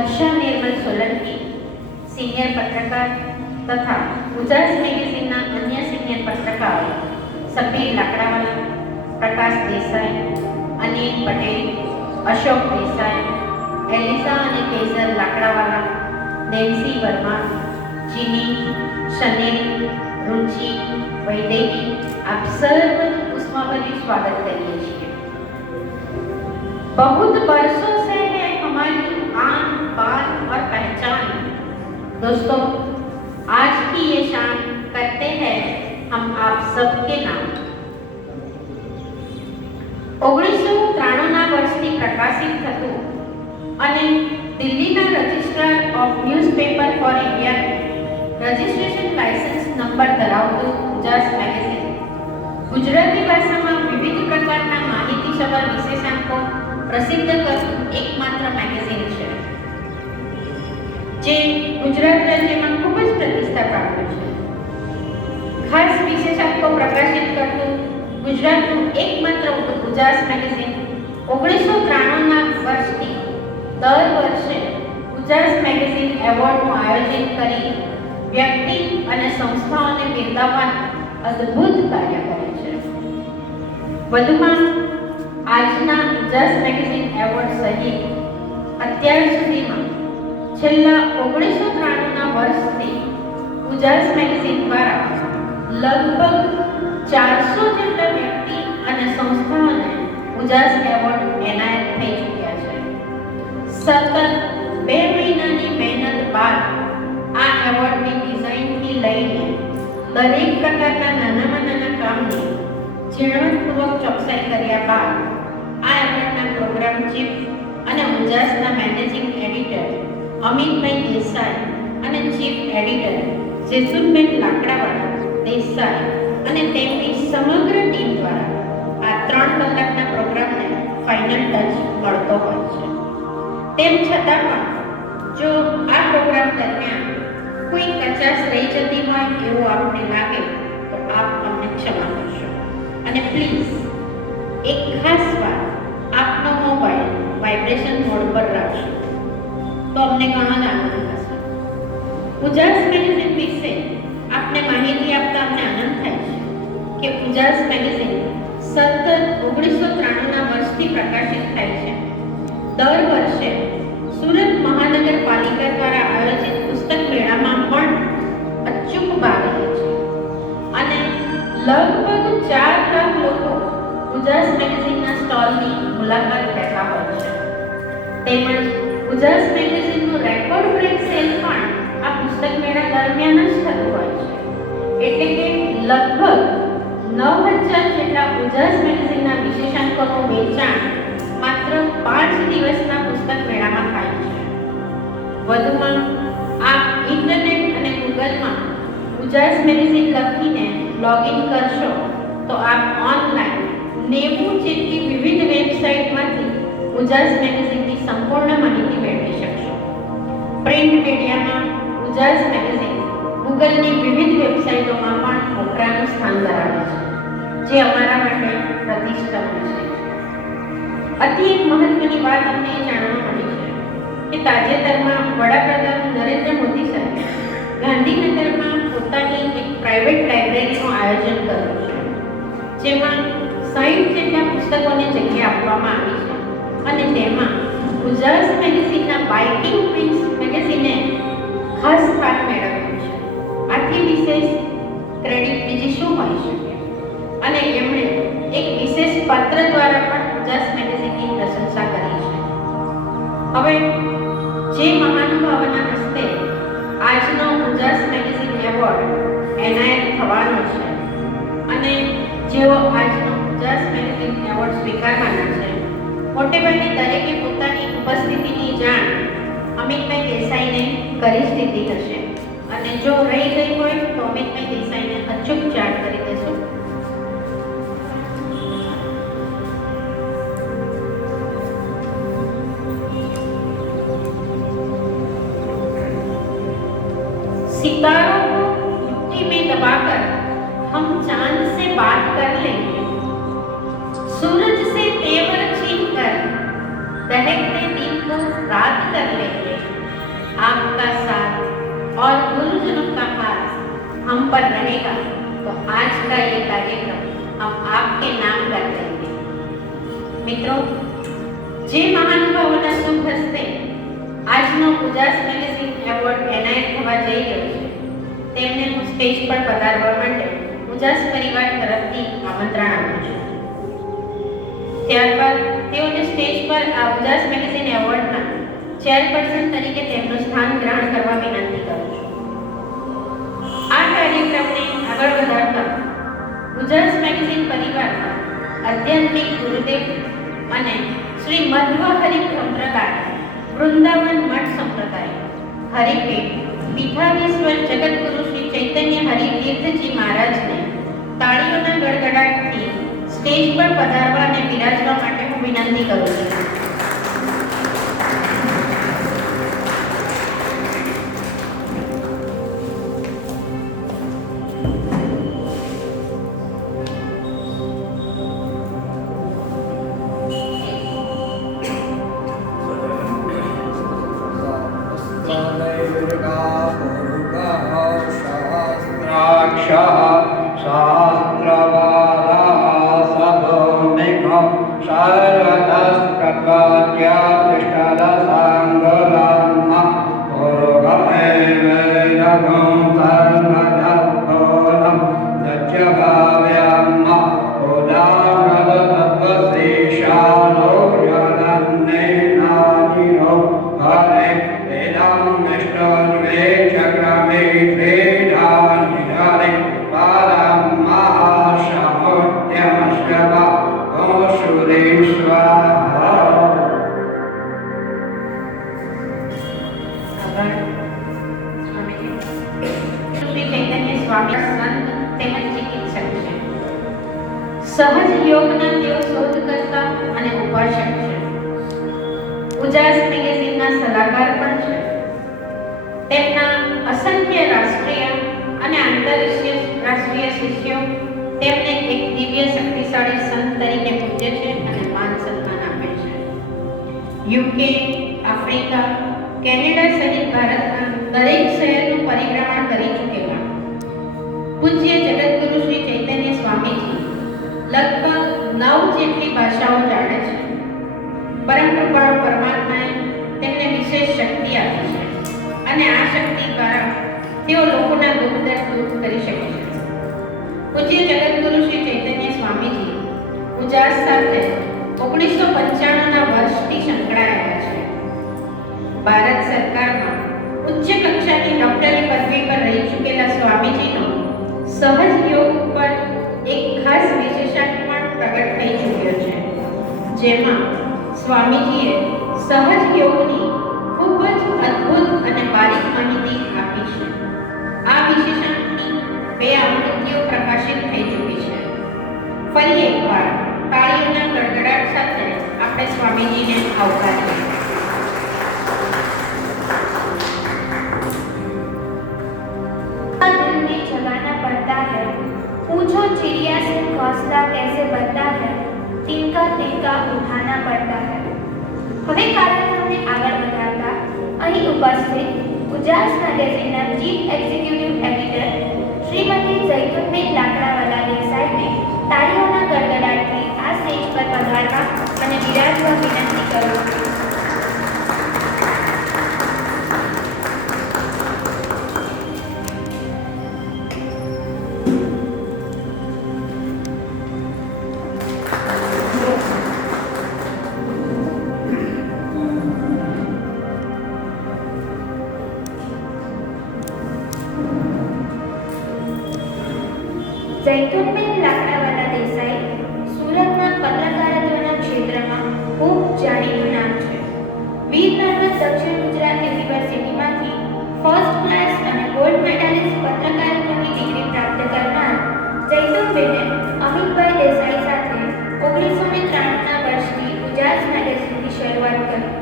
वर्षा निर्मल Solanki senior पत्रकार तथा उजास magazine अन्य सीनियर पत्रकारों सफीर लाकड़ावाला, प्रकाश देसाई, अनिल पटेल, अशोक देसाई, एलिसा અને કેસર લાકડાવાલા, નેન્સી વર્મા, જીની, શનેલ, रुचि, वैदेही, आप सर्वનું उष्माभर्યું स्वागत करिए છીએ। बहुत वर्षों से है हमारी आन बान और पहचान। दोस्तों, आज की ये शान करते हैं हम आप सबके नाम। 1993 વર્ષથી પ્રકાશિત થતું અને દિલ્હીના registrar of newspaper for India registration licence number ધરાવતું ઉજાસ મેગેઝિન ગુજરાતી ભાષામાં વિવિધ પ્રકારના માહિતીસભર વિશેષાંકો પ્રસિદ્ધ કરતું એકમાત્ર મેગેઝિન છે, જે ગુજરાત રાજ્યમાં ખૂબ જ પ્રતિષ્ઠા પામ્યું છે। ખાસ વિશેષાંકો પ્રકાશિત કરતું ગુજરાતનું એકમાત્ર ઉજાસ મેગેઝિન 1993ના વર્ષથી દર વર્ષે ઉજાસ મેગેઝિન એવોર્ડનું આયોજન કરી વ્યક્તિ અને સંસ્થાઓને બિરદાવવાનું અદ્ભુત કાર્ય કરે છે। વધુમાં આજના ઉજાસ મેગેઝિન એવોર્ડ સહિત અત્યાર સુધીમાં છેલ્લા 1993ના વર્ષથી ઉજાસ મેગેઝિન દ્વારા લગભગ 400 જેટલા વ્યક્તિ અને સંસ્થાઓને ઉજાસ એવોર્ડ એનાયત થઈ ચૂક્યા છે। સતત 2 મહિનાની મહેનત બાદ આ એવોર્ડની ડિઝાઇનથી લઈને દરેક પ્રકારના નાનામાં નાના કામની ઝીણવટપૂર્વક ચોકસાઈ કર્યા બાદ આ એવોર્ડના પ્રોગ્રામ ચીફ અને ઉજાસના મેનેજિંગ એડિટર અમિતભાઈ દેસાઈ અને ચીફ એડિટર જેસુનબેન લાકડાવાલા દેસાઈ અને તેમની સમગ્ર ટીમ દ્વારા આ 3 કલાકના પ્રોગ્રામને ફાઇનલ ટચ મળતો હોય છે। તેમ છતાં પણ જો આ પ્રોગ્રામ દરમિયાન કોઈ કચાશ રહી જતી હોય એવું આપને લાગે તો આપ અમને ક્ષમા કરશો અને પ્લીઝ એક ખાસ વાત, આપનો મોબાઈલ વાઇબ્રેશન મોડ પર રાખશો તો અમને ઘણો જ આનંદ થશે। ઉજાસ મેગેઝિન વિશે આપને માહિતી આપતા અમને આનંદ થાય છે કે ઉજાસ મેગેઝિન સતત 1993ના વર્ષથી પ્રકાશિત થાય છે। દર વર્ષે સુરત મહાનગરપાલિકા દ્વારા આયોજિત પુસ્તક મેળામાં પણ અચૂક ભાગ લે છે અને લગભગ 4 લાખ લોકો ઉજાસ મેગેઝિનના સ્ટોલની મુલાકાત લેતા હોય છે। તેમજ ઉજાસ મેગેઝિનનું રેકોર્ડ બ્રેક સેલ પણ આ પુસ્તક મેળા દરમિયાન જ થતું હોય છે, એટલે કે લગભગ 9000 જેટલા ઉજાસ મેગેઝિનના વિશેષાંકોનું વેચાણ માત્ર 5 દિવસના પુસ્તક મેળામાં થાય છે। વધુમાં આપ ઇન્ટરનેટ અને ગૂગલમાં ઉજાસ મેગેઝિન લખીને લોગિન કરશો તો આપ ઓનલાઈન 90 જેટલી વિવિધ વેબસાઇટમાંથી ઉજાસ મેગેઝિનની સંપૂર્ણ માહિતી મેળવી શકશો। પ્રિન્ટ મીડિયામાં ઉજાસ મેગેઝિન ગૂગલની વિવિધ વેબસાઇટોમાં પણ મોખરાનું સ્થાન ધરાવે છે, જે અમારા માટે પ્રતિષ્ઠાનું છે। અતિ એક મહત્વની વાત અમને એ જાણવા મળી છે કે તાજેતરમાં વડાપ્રધાન નરેન્દ્ર મોદી સાહેબે ગાંધીનગરમાં પોતાની એક પ્રાઇવેટ લાઇબ્રેરીનું આયોજન કર્યું છે, જેમાં 60 જેટલા પુસ્તકોને જગ્યા આપવામાં આવી છે અને તેમાં ઉજાસ મેગેઝિનના બાઇકિંગ ક્વીન્સ મેગેઝિને ખાસ સ્થાન મેળવ્યું છે। આથી વિશેષ ક્રેડિટ બીજી શું હોઈ શકે અને એમણે એક વિશેષ પત્ર દ્વારા પણ ઉજાસ મેગેઝિનની પ્રશંસા કરી છે। હવે જે મહાનુભાવોના હસ્તે આજનો ઉજાસ મેગેઝિન એવોર્ડ એનાયત થવાનો છે અને જેઓ આજનો ઉજાસ મેગેઝિન એવોર્ડ સ્વીકારવાના છે, મોટે ભાગે દરેકે પોતાની ઉપસ્થિતિની જાણ અમિતભાઈ દેસાઈને કરી જ દીધી હશે અને જો રહી ગઈ હોય તો અમિતભાઈ દેસાઈને અચૂક જાણ કરી દેશો। सितारों को मुट्ठी में दबाकर हम चांद से बात कर लेंगे, सूरज से तेवर छीन कर दहकते दिन को रात कर लेंगे। आपका साथ और गुरुजनों का हाथ हम पर रहेगा तो आज का ये कार्यक्रम हम आपके नाम कर देंगे। મિત્રો, જે મહાનુભાવોના શુભ હસ્તે આજનો ઉજાસ મેગેઝિન એવોર્ડ એનાયત થવા જઈ રહ્યો છે તેમને હું સ્ટેજ પર પધારવા માટે ઉજાસ પરિવાર તરફથી આમંત્રણ આપું છું। ત્યારબાદ તેઓને સ્ટેજ પર આ ઉજાસ મેગેઝિન એવોર્ડના ચેરપર્સન તરીકે તેમનું સ્થાન ગ્રહણ કરવા વિનંતી કરું છું। આ કાર્યક્રમને આગળ વધારતા ઉજાસ મેગેઝિન પરિવારના આધ્યાત્મિક ગુરુદેવ અને શ્રી મધ્વ હરિભ્રમપ્રદાય વૃંદાવન મઠ સંપ્રદાય હરિપીઠ પીઠાધીશ્વર જગતગુરુ શ્રી ચૈતન્ય હરિતીર્થજી મહારાજને તાળીઓના ગડગડાટથી સ્ટેજ પર પધારવા અને બિરાજવા માટે હું વિનંતી કરું છું। સહજ યોગના તેઓ શોધકર્તા અને ઉપાસક છે। ઉજાસ મેગેઝિનના સલાહકાર પણ છે। તેમના અસંખ્ય રાષ્ટ્રીય અને આંતરરાષ્ટ્રીય શિષ્યો તેમને એક દિવ્ય શક્તિશાળી સંત તરીકે પૂજે છે અને માન સન્માન આપે છે। યુકે, આફ્રિકા, કેનેડા સહિત ભારતના દરેક શહેરનું પરિભ્રમણ કરી ચૂકેલા પૂજ્ય જગતગુરુ શ્રી ચૈતન્ય સ્વામીજી લગભગ 9 જેટલી ભાષાઓ જાણે છે। પરમ કૃપાળુ પરમાત્માએ તેમને વિશેષ શક્તિ આપી છે અને આ શક્તિ દ્વારા તેઓ લોકોના દુઃખ દર્દ દૂર કરી શકે છે। પૂજ્ય જગતગુરુ શ્રી ચૈતન્ય સ્વામીજી ઉજાસ સાથે 1995ના વર્ષથી સંકળાયેલા છે। ભારત સરકારમાં ઉચ્ચ કક્ષાની ડોક્ટરી પદવી પર રહી ચૂકેલા સ્વામીજીનો સહજ યોગ ઉપર એક ખાસ વિશેષાંક પણ પ્રગટ થઈ ચૂક્યો છે, જેમાં સ્વામીજીએ સહજ યોગની ખૂબ જ અદ્ભુત અને બારીક માહિતી આપી છે। આ વિશેષાંકની 2 આવૃત્તિઓ પ્રકાશિત થઈ ચૂકી છે। ફરી એકવાર તાળીઓના ગડગડાટ સાથે આપણે સ્વામીજીને આવકારીએ। पूछो चिड़िया से घोंसला कैसे बनता है, तिनका तिनका उठाना पड़ता है। હવે કાર્યક્રમને આગળ વધારતા અહીં ઉપસ્થિત ઉજાસ મેગેઝિનના chief executive editor Shrimati Jaitunben Lakdawala દેસાઈને તાળીઓના ગડગડાટથી આ સ્ટેજ પર પધારવા અને બિરાજવા વિનંતી કરું છું। જૈતુનબેન લાકડાવાલા દેસાઈ સુરતના પત્રકારત્વના ક્ષેત્રમાં ખૂબ જાણીતું નામ છે। વીર નર્મદ દક્ષિણ ગુજરાત યુનિવર્સિટીમાંથી ફર્સ્ટ ક્લાસ અને ગોલ્ડ મેડાલિસ્ટ પત્રકારત્વની ડિગ્રી પ્રાપ્ત કરનાર જૈતુનબેને અમિતભાઈ દેસાઈ સાથે 1993ના વર્ષથી ઉજાસ મેગેઝિનની શરૂઆત કરી।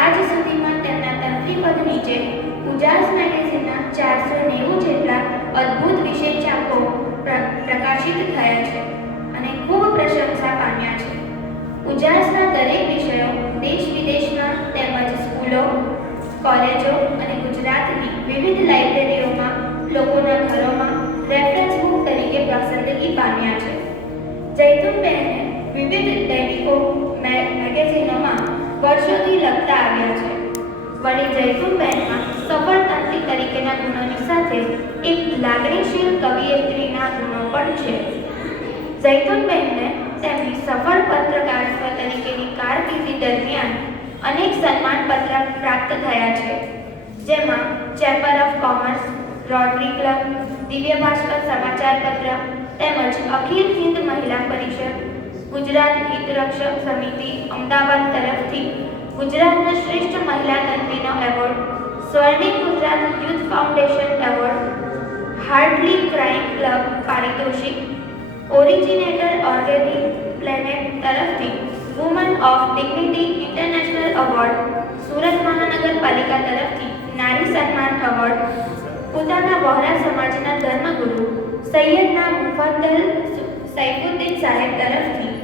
આજ સુધીમાં તેમના તંત્રીપદ નીચે ઉજાસ મેગેઝિનના 490 જેટલા અદ્ભુત વિશેષાંકો પ્રકાશિત થયા છે અને ખૂબ પ્રશંસા પામ્યા છે। ઉજાસના દરેક વિષયો દેશ વિદેશમાં તેમજ સ્કૂલો, કોલેજો ही विविध लाइब्रेरीओमां लोकोना घरोमां रेफरन्स बुक तरीके पसंदगी पाम्या छे। जैतूनबेने विविध दैनिको મેગેઝિનોમાં વર્ષોથી લખતા આવ્યા છે। વળી જૈતુનબેનમાં સફળતાંત્રિક તરીકેના ગુણોની સાથે એક લાગણીશીલ કવિયત્રીના ગુણો પણ છે। જૈતુનબેનને તેમની સફળ પત્રકારત્વ તરીકેની કારકિર્દી દરમિયાન અનેક સન્માનપત્ર પ્રાપ્ત થયા છે, જેમાં chamber of commerce, rotary club, Divya Bhaskar સમાચાર પત્ર તેમજ અખિલ હિન્દ મહિલા પરિષદ, ગુજરાત હિત રક્ષક સમિતિ અમદાવાદ તરફથી ગુજરાતના શ્રેષ્ઠ મહિલા તંત્રીનો એવોર્ડ, સ્વર્ણિમ Gujarat youth foundation award, hardly crime club પારિતોષિક, ઓરિજિનેટર ઓર્ગેનિક પ્લેનેટ તરફથી woman of dignity international award, Surat મહાનગરપાલિકા તરફથી નારી સન્માન એવોર્ડ, પોતાના વહોરા સમાજના ધર્મગુરુ સૈયદના મુફદ્દલ સૈફુદ્દીન સાહેબ તરફથી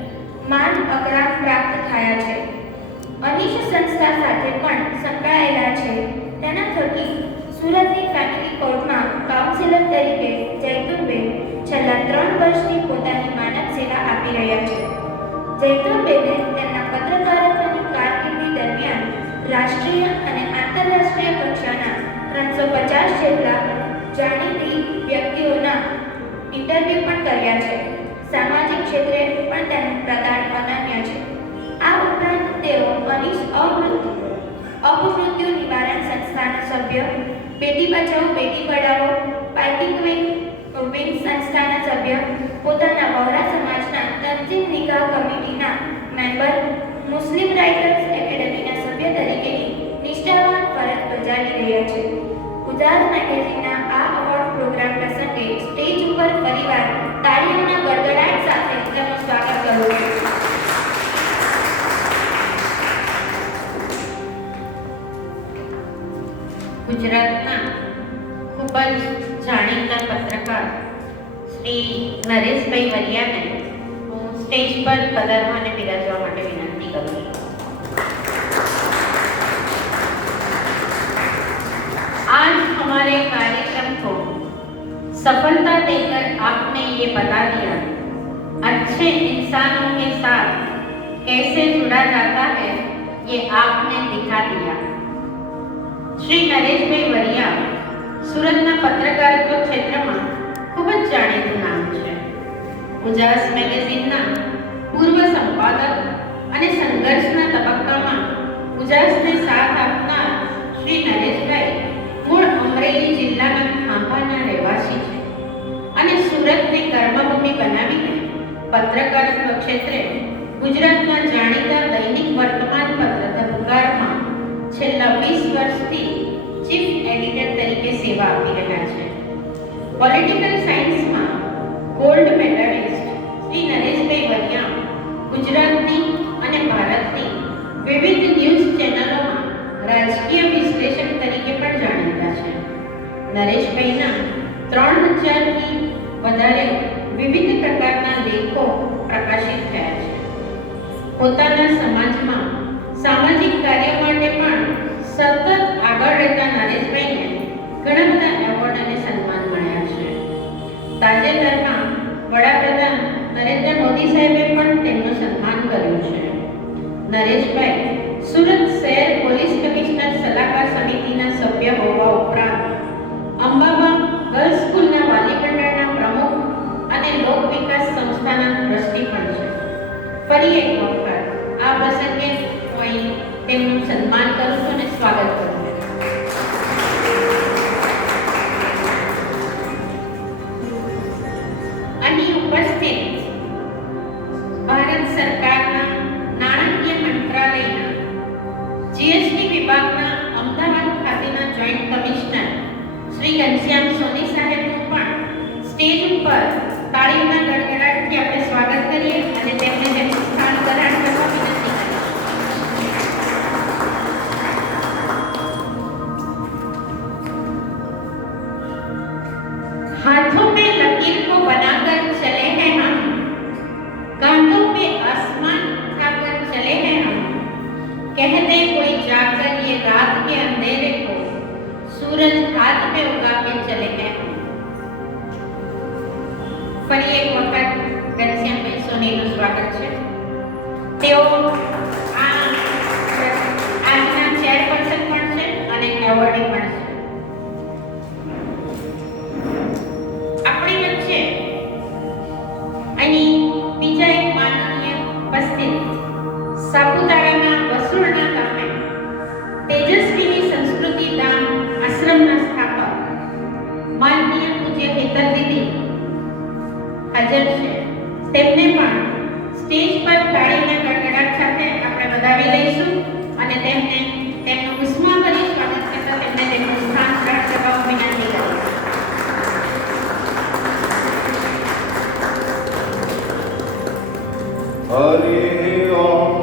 માન અકરામ પ્રાપ્ત થયા છે। અનીશ સંસ્થા સાથે પણ સંકળાયેલા છે। તેના થકી સુરતની ફેમિલી કોર્ટમાં કાઉન્સિલર તરીકે જૈતુનબેન છેલ્લા 3 વર્ષથી પોતાની માનવ સેવા આપી રહ્યા છે। જૈતુનબેને તેમના પત્રકારત્વની કારકિર્દી દરમિયાન રાષ્ટ્રીય અને આંતરરાષ્ટ્રીય કક્ષાના 350 જેટલા જાણીતી વ્યક્તિઓના ઇન્ટરવ્યૂ પણ કર્યા છે। સામાજિક ક્ષેત્રે પણ તેમનું પ્રદાન અનન્ય છે। આ ઉપરાંત તેઓ અનીશ અપમૃત્યુ નિવારણ સંસ્થાના સભ્ય, બેટી બચાવો બેટી પઢાઓ પાઇપિંગ વિંગ સંસ્થાના સભ્ય, પોતાના વહોરા સમાજના તંજીમ નિગાહ કમિટીના મેમ્બર, મુસ્લિમ રાઇટર્સ એકેડેમીના સભ્ય તરીકેની નિષ્ઠાવાન ફરજ બજાવી રહ્યા છે। ઉજાસ મેગેઝિનના આ અવોર્ડ પ્રોગ્રામ પ્રસંગે સ્ટેજ ઉપર ફરીવાર તાળીઓના ગડગડાટ સાથે તેમનું સ્વાગત કરું છું। ગુજરાતના ખૂબ જ જાણીતા પત્રકાર શ્રી નરેશભાઈ વરિયાને હું સ્ટેજ પર પધારવા અને બિરાજવા માટે વિનંતી કરું છું। आज हमारे कार्यक्रम को सफलता देकर आपने ये बता दिया, अच्छे इंसानों के साथ कैसे जुड़ा जाता है ये आपने दिखा दिया। श्री नरेशभाई वरिया સુરતના પત્રકારત્વ ક્ષેત્રમાં ખૂબ જ જાણીતું નામ છે। ઉજાસ મેગેઝિનના પૂર્વ સંપાદક અને સંઘર્ષના તબક્કામાં ઉજાસને સાથ આપનાર શ્રી નરેશભાઈ મૂળ અમરેલી જિલ્લાના ખાંભાના રહેવાસી છે અને સુરતને કર્મભૂમિ બનાવીને પત્રકારત્વ ક્ષેત્રે ગુજરાતના જાણીતા દૈનિક વર્તમાનપત્ર ધ પુકારમાં છેલ્લા 20 વર્ષથી ચીફ એડિટર તરીકે સેવા આપી રહ્યા છે। પોલિટિકલ સાયન્સમાં ગોલ્ડ મેડલિસ્ટ શ્રી નરેશભાઈ વરિયા ગુજરાતની અને ભારતની વિવિધ ન્યૂઝ ચેનલોમાં રાજકીય વિશ્લેષક તરીકે પણ જાણીતા છે। નરેશભાઈના 3000થી વધારે વિવિધ પ્રકારના લેખો પ્રકાશિત થયા છે। પોતાના સમાજમાં સામાજિક કાર્ય માટે પણ સતત આગળ રહેતા નરેશભાઈને ઘણા બધા એવોર્ડ અને સન્માન મળ્યા છે। તાજેતરમાં વડાપ્રધાન નરેન્દ્ર મોદી સાહેબે પણ તેમનું સન્માન કર્યું છે। નરેશભાઈ સુરત શહેર પોલીસ કમિશનર સલાહકાર સમિતિના સભ્ય હોવા ઉપરાંત અંબાબા ગર્લ્સ સ્કૂલના વાલી મંડળના પ્રમુખ અને લોક વિકાસ સંસ્થાના ટ્રસ્ટી પણ છે। ફરી એક વખત આ પ્રસંગે હું તેમનું સન્માન કરું છું અને સ્વાગત કરું છું। અહીં ઉપસ્થિત ભારત સરકારના નાણાકીય મંત્રાલયના જીએસટી વિભાગના અમદાવાદ ખાતેના જોઈન્ટ કમિશનર શ્રી ઘનશ્યામ સોની સાહેબનું પણ સ્ટેજ ઉપર તાળીઓના ગડગડાટથી આપણે સ્વાગત કરીએ અને તેમને તેમનું સ્થાન ગ્રહણ કરવા વિનંતી કરીએ। हाथों में लकीर को बनाकर चले हैं हम, कांधों पे आसमान उठाकर चले हैं हम, कहते कोई जाकर ये रात के अंधेरे को सूरज हाथ में उगा के चले गए। ફરી એક વખત ઘનશ્યામભાઈ સોનીનું સ્વાગત છે। તેઓ આજના ચેરપર્સન પણ છે અને એવોર્ડી પણ છે। આપણી વચ્ચે અહીં બીજા એક માનનીય ઉપસ્થિત સાપુતારાના વસુળના ગામે તેજસ્વીની સંસ્કૃતિ ધામ આશ્રમના સ્થાપક માનનીય પૂજ્ય હેતલ દીદી હાજર છે। તેમને પણ સ્ટેજ પર તાળીના ગડગડાટ સાથે આપણે વધાવી લઈશું અને તેમને તેમનું ઉષ્માભરી સ્વાગત કરતા તેમને તેમનું સ્થાન ગ્રહણ કરવા વિનંતી કરીશું। હરિ ઓમ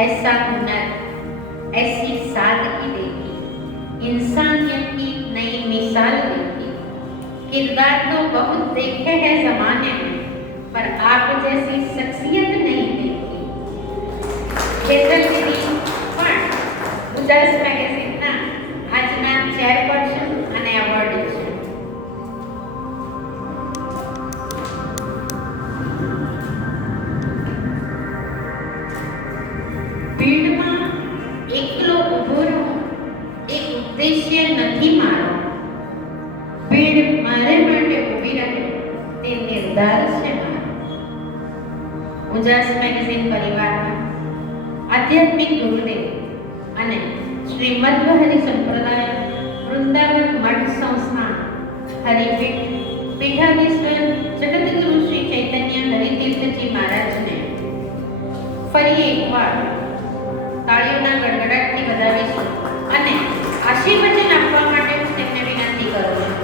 ऐसा हुनर ऐसी सादगी देगी, इंसानियत की नई मिसाल देगी। किरदार तो बहुत देखे हैं जमाने में, पर आप जैसी शख्सियत नहीं देखी। हेतल दीदी પણ ઉદાસ મેગેઝિનના આજના ચેરપર્સન અને એવોર્ડી છે। ભીડમાં એકલો ઊભો રહો એ ઉદ્દેશ્ય નથી મારો, ભીડ મારે માટે ઊભી રહે તે નિર્ધાર છે મારો। ઉજાસ મેગેઝિન પરિવારના આધ્યાત્મિક ગુરુદેવ અને શ્રી મધ્વહરિ સંપ્રદાય વૃંદાવન મઠ સંસ્થાન હરિપીઠ પીઠાધીશ્વર જગતગુરુ શ્રી ચૈતન્ય હરિતીર્થજી મહારાજને ફરી એકવાર તાળીઓના ગડગડાટથી વધાવીશું અને આશીર્વચન આપવા માટે હું તેમને વિનંતી કરું છું।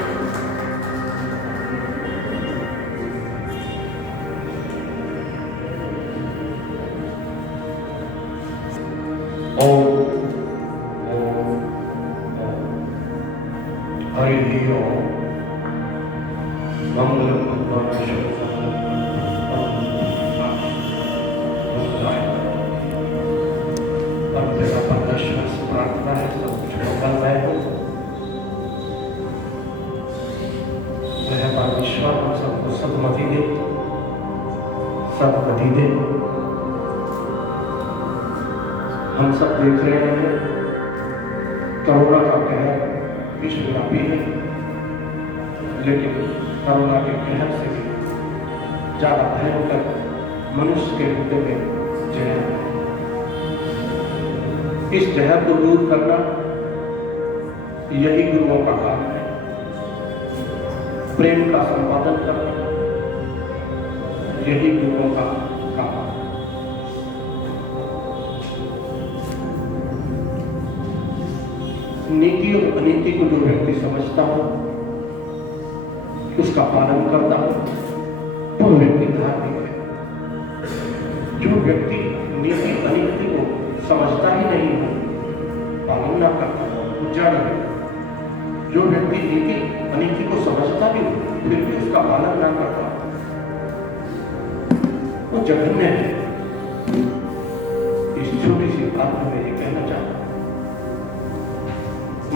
ओम हरि ओम मंगलम भगवान और तेरा परमेश्वर से प्रार्थना है सब कुछ मंगलमय हो। मेरे परमेश्वर हम सबको सदमति दे, सदगति दे। हम सब देख रहे हैं कोरोना का कहर विश्वव्यापी है, लेकिन कोरोना के कहर से भी ज्यादा भयंकर मनुष्य के हृदय में जहर है। इस जहर को दूर करना यही गुरुओं का काम है। प्रेम का संपादन करना यही गुरुओं का काम है। नीति और अनीति को जो व्यक्ति समझता हो, उसका पालन करता हो, वो व्यक्ति धार्मिक है। जो व्यक्ति नीति अनीति को समझता ही नहीं हो, पालन न करता हो, वो जड़ है। जो व्यक्ति नीति अनीति को समझता भी हो, फिर भी उसका पालन न करता हो, वो जघन्य है। इस छोटी सी बात में मैं ये कहना चाहता हूं,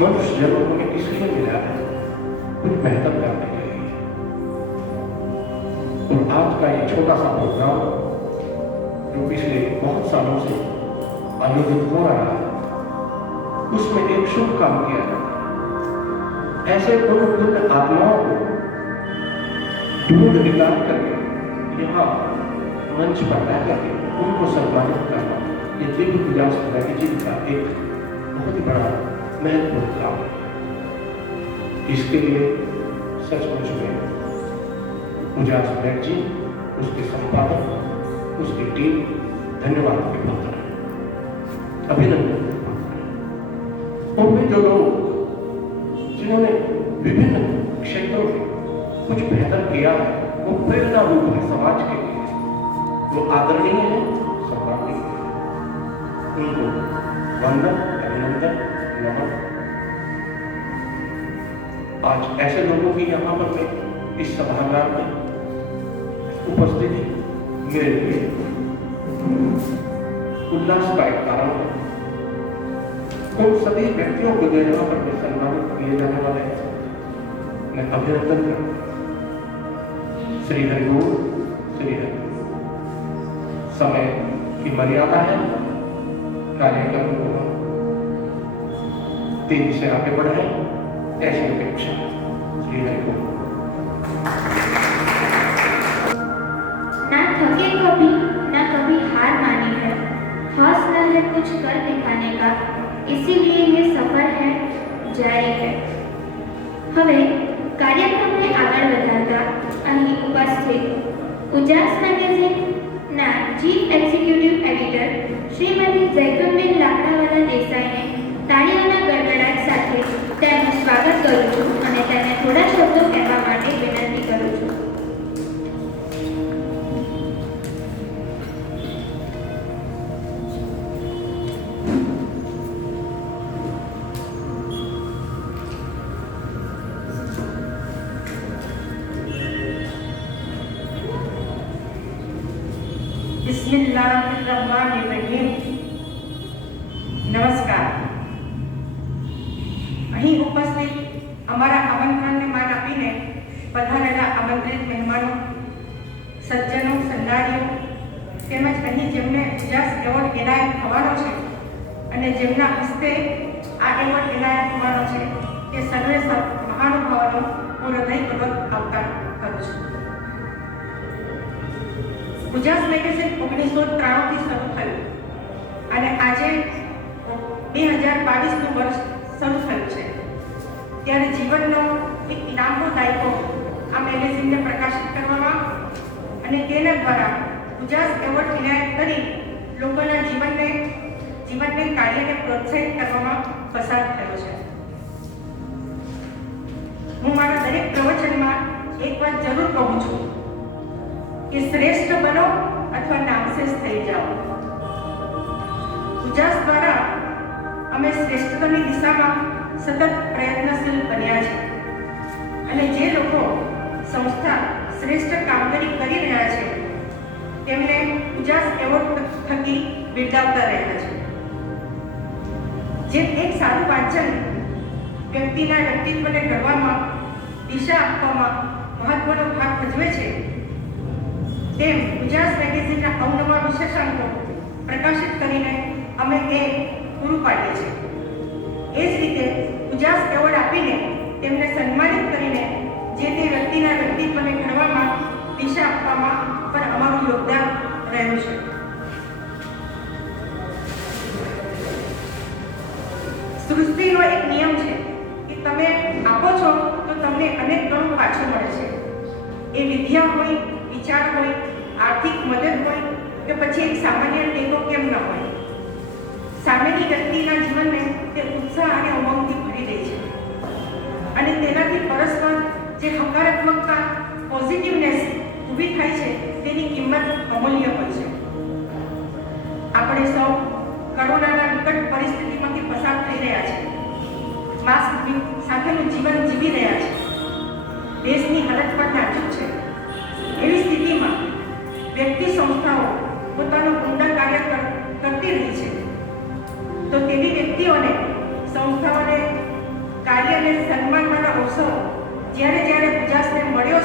मनुष्य जन्म हमें इसलिए मिला है कुछ बेहतर करने के लिए। और आज का ये छोटा सा प्रोग्राम जो पिछले बहुत सालों से आयोजित हो रहा है, उसमें एक शुभ काम किया जाता है। ऐसे पुण्य आत्माओं को ढूंढ निकाल करके यहाँ मंच पर रह करके उनको सम्मानित करना, ये दिव्य विलास मैगजीन का एक बहुत ही बड़ा महत्वपूर्ण काम है। इसके लिए सचमुच में उजास मैगजीन, उसके संपादक, उसकी टीम धन्यवाद के पात्र है, अभिनंदन के पात्र है। और वे जो लोग जिन्होंने विभिन्न क्षेत्रों में कुछ बेहतर किया है, वो प्रेरणा रूप है समाज के लिए, वो आदरणीय है, सम्माननीय है। उनको वंदन, अभिनंदन, नमन। आज ऐसे लोगों की यहाँ पर मैं इस सभागार में उपस्थिति मेरे लिए उल्लास का एक कारण है। उन सभी व्यक्तियों को जो यहाँ पर मैं सम्मानित किए जाने वाले हैं, मैं अभिनंदन करता हूँ। श्री हरिगुरु, श्री हरिगुरु। समय की मर्यादा है, कार्यक्रम को तेजी से आगे बढ़ाएं, ऐसी अपेक्षा। श्री हरिगुरु। ना थके कभी ना कभी हार मानी है, हौसला है कुछ कर दिखाने का, इसीलिए ये सफर है जारी है। હવે કાર્યક્રમને આગળ વધારતા અહીં ઉપસ્થિત ઉજાસ મેગેઝિનના chief executive editor Shrimati Jaitunben Lakdawala દેસાઈને તાળીઓના ગડગડાટ સાથે તેમનું સ્વાગત કરું છું અને તેને થોડા શબ્દો કહેવા માટે વિનંતી કરું છું. બિસ્મિલ્લાહિર્રહમાનિર્રહીમ. નમસ્કાર. અહીં ઉપસ્થિત અમારા આમંત્રણને માન આપીને પધારેલા આમંત્રિત મહેમાનો, સજ્જનો, સન્નારીઓ તેમજ અહીં જેમને ઉજાસ એવોર્ડ એનાયત થવાનો છે અને જેમના હસ્તે આ એવોર્ડ એનાયત થવાનો છે તે સર્વે મહાનુભાવોનો હું હૃદયપૂર્વક આવકાર કરું છું. ઉજાસ મેગેઝિન 1993થી શરૂ થયું અને આજે 2022નું વર્ષ શરૂ થયું છે. ત્યારે જીવનનો એક લાંબો દાયકો આ મેગેઝિનને પ્રકાશિત કરવામાં અને તેના દ્વારા ઉજાસ એવોર્ડ એનાયત કરી લોકોના જીવનને કાર્યને પ્રોત્સાહિત કરવામાં પસાર થયો છે. હું મારા દરેક પ્રવચનમાં એક વાત જરૂર કહું છું કે શ્રેષ્ઠ બનો અથવા નામશેષ થઈ જાઓ. ઉજાસ દ્વારા અમે શ્રેષ્ઠતાની દિશામાં સતત પ્રયત્નશીલ બન્યા છે અને જે લોકો સંસ્થા શ્રેષ્ઠ કામગીરી કરી રહ્યા છે તેમને ઉજાસ એવોર્ડ થકી બિરદાવતા રહ્યા છે. જેમ એક સારું વાંચન વ્યક્તિના વ્યક્તિત્વને ઘડવામાં, દિશા આપવામાં મહત્વનો ભાગ ભજવે છે, તેમ ઉજાસ મેગેઝિનના અવનવા વિશેષાંકો પ્રકાશિત કરીને અમે એ પૂરું પાડીએ છીએ. એ જ રીતે ઉજાસ એવોર્ડ આપીને તેમને સન્માનિત કરીને જે તે વ્યક્તિના વ્યક્તિત્વને ઘડવામાં, દિશા આપવામાં પણ અમારું યોગદાન રહ્યું છે. સૃષ્ટિનો એક નિયમ છે કે તમે આપો છો તો તમને અનેક ગણું પાછું મળે છે. એ વિદ્યા હોય, વિચાર હોય, આર્થિક મદદ હોય કે પછી એક સામાન્ય ટેકો કેમ ન હોય, સામેની વ્યક્તિના જીવનને તે ઉત્સાહ અને ઉમંગથી ભરી દે છે અને તેનાથી પરસ્પર જે હકારાત્મકતા, પોઝિટિવનેસ ઊભી થાય છે તેની કિંમત અમૂલ્ય હોય છે. આપણે સૌ કોરોનાના વિકટ પરિસ્થિતિમાંથી પસાર થઈ રહ્યા છે, માસ્ક સાથેનું જીવન જીવી રહ્યા છે. દેશની હાલત પણ નાજુક છે. એવી સ્થિતિમાં વ્યક્તિ સંસ્થાઓ પોતાનું ઉમદા કાર્ય કરતી રહી છે. તો તેવી વ્યક્તિઓને, સંસ્થાઓને કાર્યને સન્માનવાનો અવસર જ્યારે ઉજાસને મળ્યો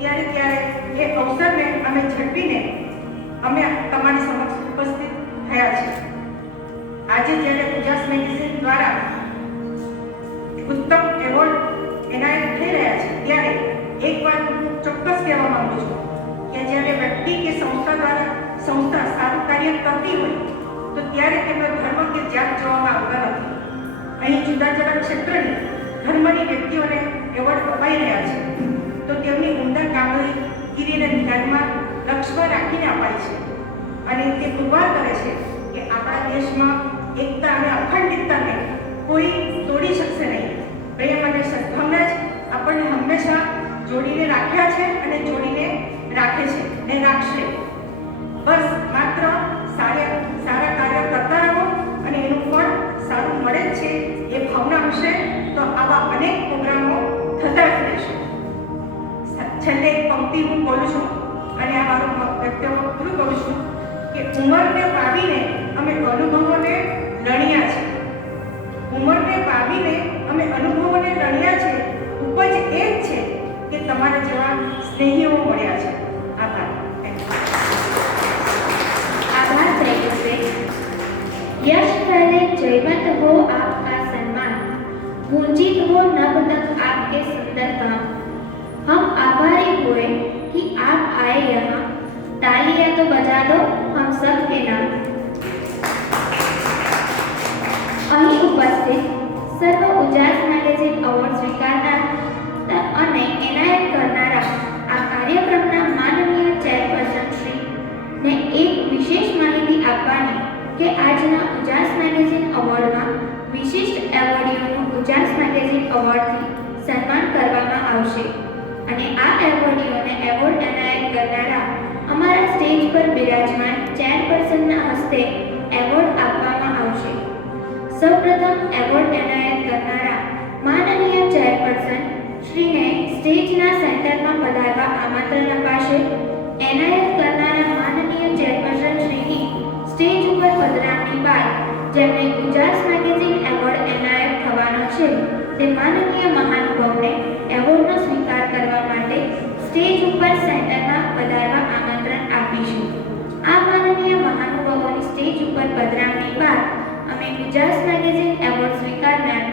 છે ત્યારે એ અવસરને અમે ઝડપીને અમે તમારી સમક્ષ ઉપસ્થિત થયા છે. આજે જ્યારે ઉજાસ મેગેઝિન દ્વારા ઉત્તમ એવોર્ડ એનાયત થઈ રહ્યા છે ત્યારે એક વાત ચોક્કસ કહેવા માંગુ છું કે જ્યારે વ્યક્તિ કે સંસ્થા દ્વારા સંસ્થા સારું કાર્ય કરતી હોય તો ત્યારે તેમનો ધર્મ કે જાત જોવામાં આવતા નથી. અહીં જુદા જુદા ક્ષેત્રની ધર્મની વ્યક્તિઓને એવોર્ડ અપાઈ રહ્યા છે તો તેમની ઉમદા કામગીરીને ધ્યાનમાં લક્ષ્યમાં રાખીને અપાય છે અને તે પુરવાર કરે છે કે આપણા દેશમાં એકતા અને અખંડિતતાને કોઈ તોડી શકશે નહીં. પ્રેમ અને સદભાવના જ આપણને હંમેશા જોડીને રાખે રાખ્યા છે અને જોડીને રાખે છે ને રાખશે. બસ માત્ર સારા કાર્ય કરતા રહો અને એનું ફળ સારું મળે જ છે એ ભાવના હશે તો આવા અનેક પ્રોગ્રામો થતા જ રહેશે. છેલ્લે એક પંક્તિ હું બોલું છું અને આ મારું વક્તવ્ય પૂરું કરું છું કે ઉંમરને પામીને અમે અનુભવોને લણ્યા છે. ઉંમરને પામીને અમે અનુભવોને લણ્યા છે. ઉપજ એ જ છે કે તમારા જેવા સ્નેહીઓ મળ્યા છે. આભાર. आभार प्रयोग से यश पहले जयवंत हो आपका सम्मान, पूंजित हो नभ तक आपके सुंदर काम. हम आभारी हुए कि आप आए यहाँ. तालियां तो बजा दो हम सब के नाम. અહીં ઉપસ્થિત સર્વ ઉજાસ મેગેઝિન એવોર્ડ સ્વીકારનાર અને એનાયત કરનારા આ કાર્યક્રમના માનનીય ચેરપર્સન શ્રી ને એક વિશેષ માહિતી આપવાની કે આજના ઉજાસ મેગેઝિન એવોર્ડમાં વિશિષ્ટ એવોર્ડીઓનું ઉજાસ મેગેઝિન એવોર્ડથી સન્માન કરવામાં આવશે અને આ એવોર્ડીઓને એવોર્ડ એનાયત કરનારા અમારા સ્ટેજ પર બિરાજમાન ચેરપર્સનના હસ્તે એવોર્ડ આપવામાં આવશે. સૌપ્રથમ એવોર્ડ એનાયત કરનારા માનનીય ચેરપર્સન શ્રીને સ્ટેજના સેન્ટરમાં પધારવા આમંત્રણ અપાશે. એનાયત કરનારા માનનીય ચેરપર્સન શ્રીની સ્ટેજ ઉપર પધરામણી બાદ જેમને ઉજાસ મેગેઝિન એવોર્ડ એનાયત થવાનો છે તે માનનીય મહાનુભાવને એવોર્ડનો સ્વીકાર કરવા માટે સ્ટેજ ઉપર સેન્ટરમાં પધારવા આમંત્રણ આપીશું. આ માનનીય મહાનુભાવોની સ્ટેજ ઉપર પધરામણી બાદ અમે ઉજાસ મેગેઝિન એવોર્ડ સ્વીકારનાર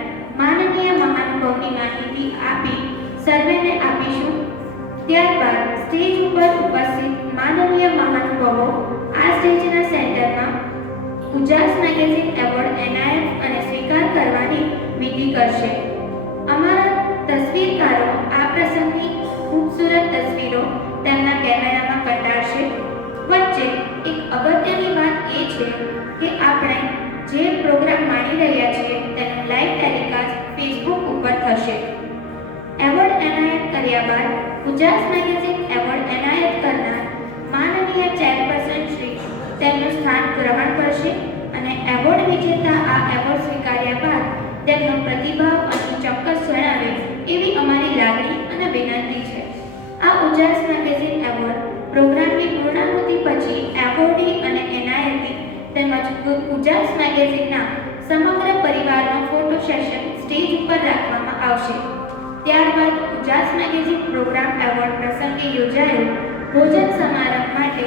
માનનીય મહાનુભાવની માહિતી આપી સર્વેને આપીશું. ત્યારબાદ સ્ટેજ ઉપર ઉપસ્થિત માનનીય મહાનુભાવો આ સ્ટેજના સેન્ટરમાં ઉજાસ મેગેઝિન એવોર્ડ એનાયત અને સ્વીકાર કરવાની વિધિ કરશે. અમારા તસવીરકારો આ પ્રસંગની ખૂબસૂરત તસવીરો તેમના કેમેરામાં કંડારશે. વચ્ચે એક અગત્યની વાત એ છે કે આપણે જે પ્રોગ્રામ માણી રહ્યા છીએ તેનો લાઈવ ટેલિકાસ્ટ ફેસબુક ઉપર થશે. એવોર્ડ એનાયત કર્યા બાદ ઉજાસ મેગેઝિન એવોર્ડ એનાયત કરનાર માનનીય ચેરપર્સન શ્રી તેમનું સ્થાન ગ્રહણ કરશે અને એવોર્ડ વિજેતા આ એવોર્ડ સ્વીકાર્યા બાદ તેમનો પ્રતિભાવ અહીં ચોક્કસ જણાવે એવી અમારી લાગણી અને વિનંતી છે. આ ઉજાસ મેગેઝિન એવોર્ડ પ્રોગ્રામની પૂર્ણાહુતિ પછી એવોર્ડી અને એનાયતી તેમજ ઉજાસ મેગેઝિનના સમગ્ર પરિવારનો ફોટો સેશન સ્ટેજ ઉપર રાખવામાં આવશે. ત્યારબાદ ઉજાસ મેગેઝિન પ્રોગ્રામ એવોર્ડ પ્રસંગે યોજાયેલ ભોજન સમારંભ માટે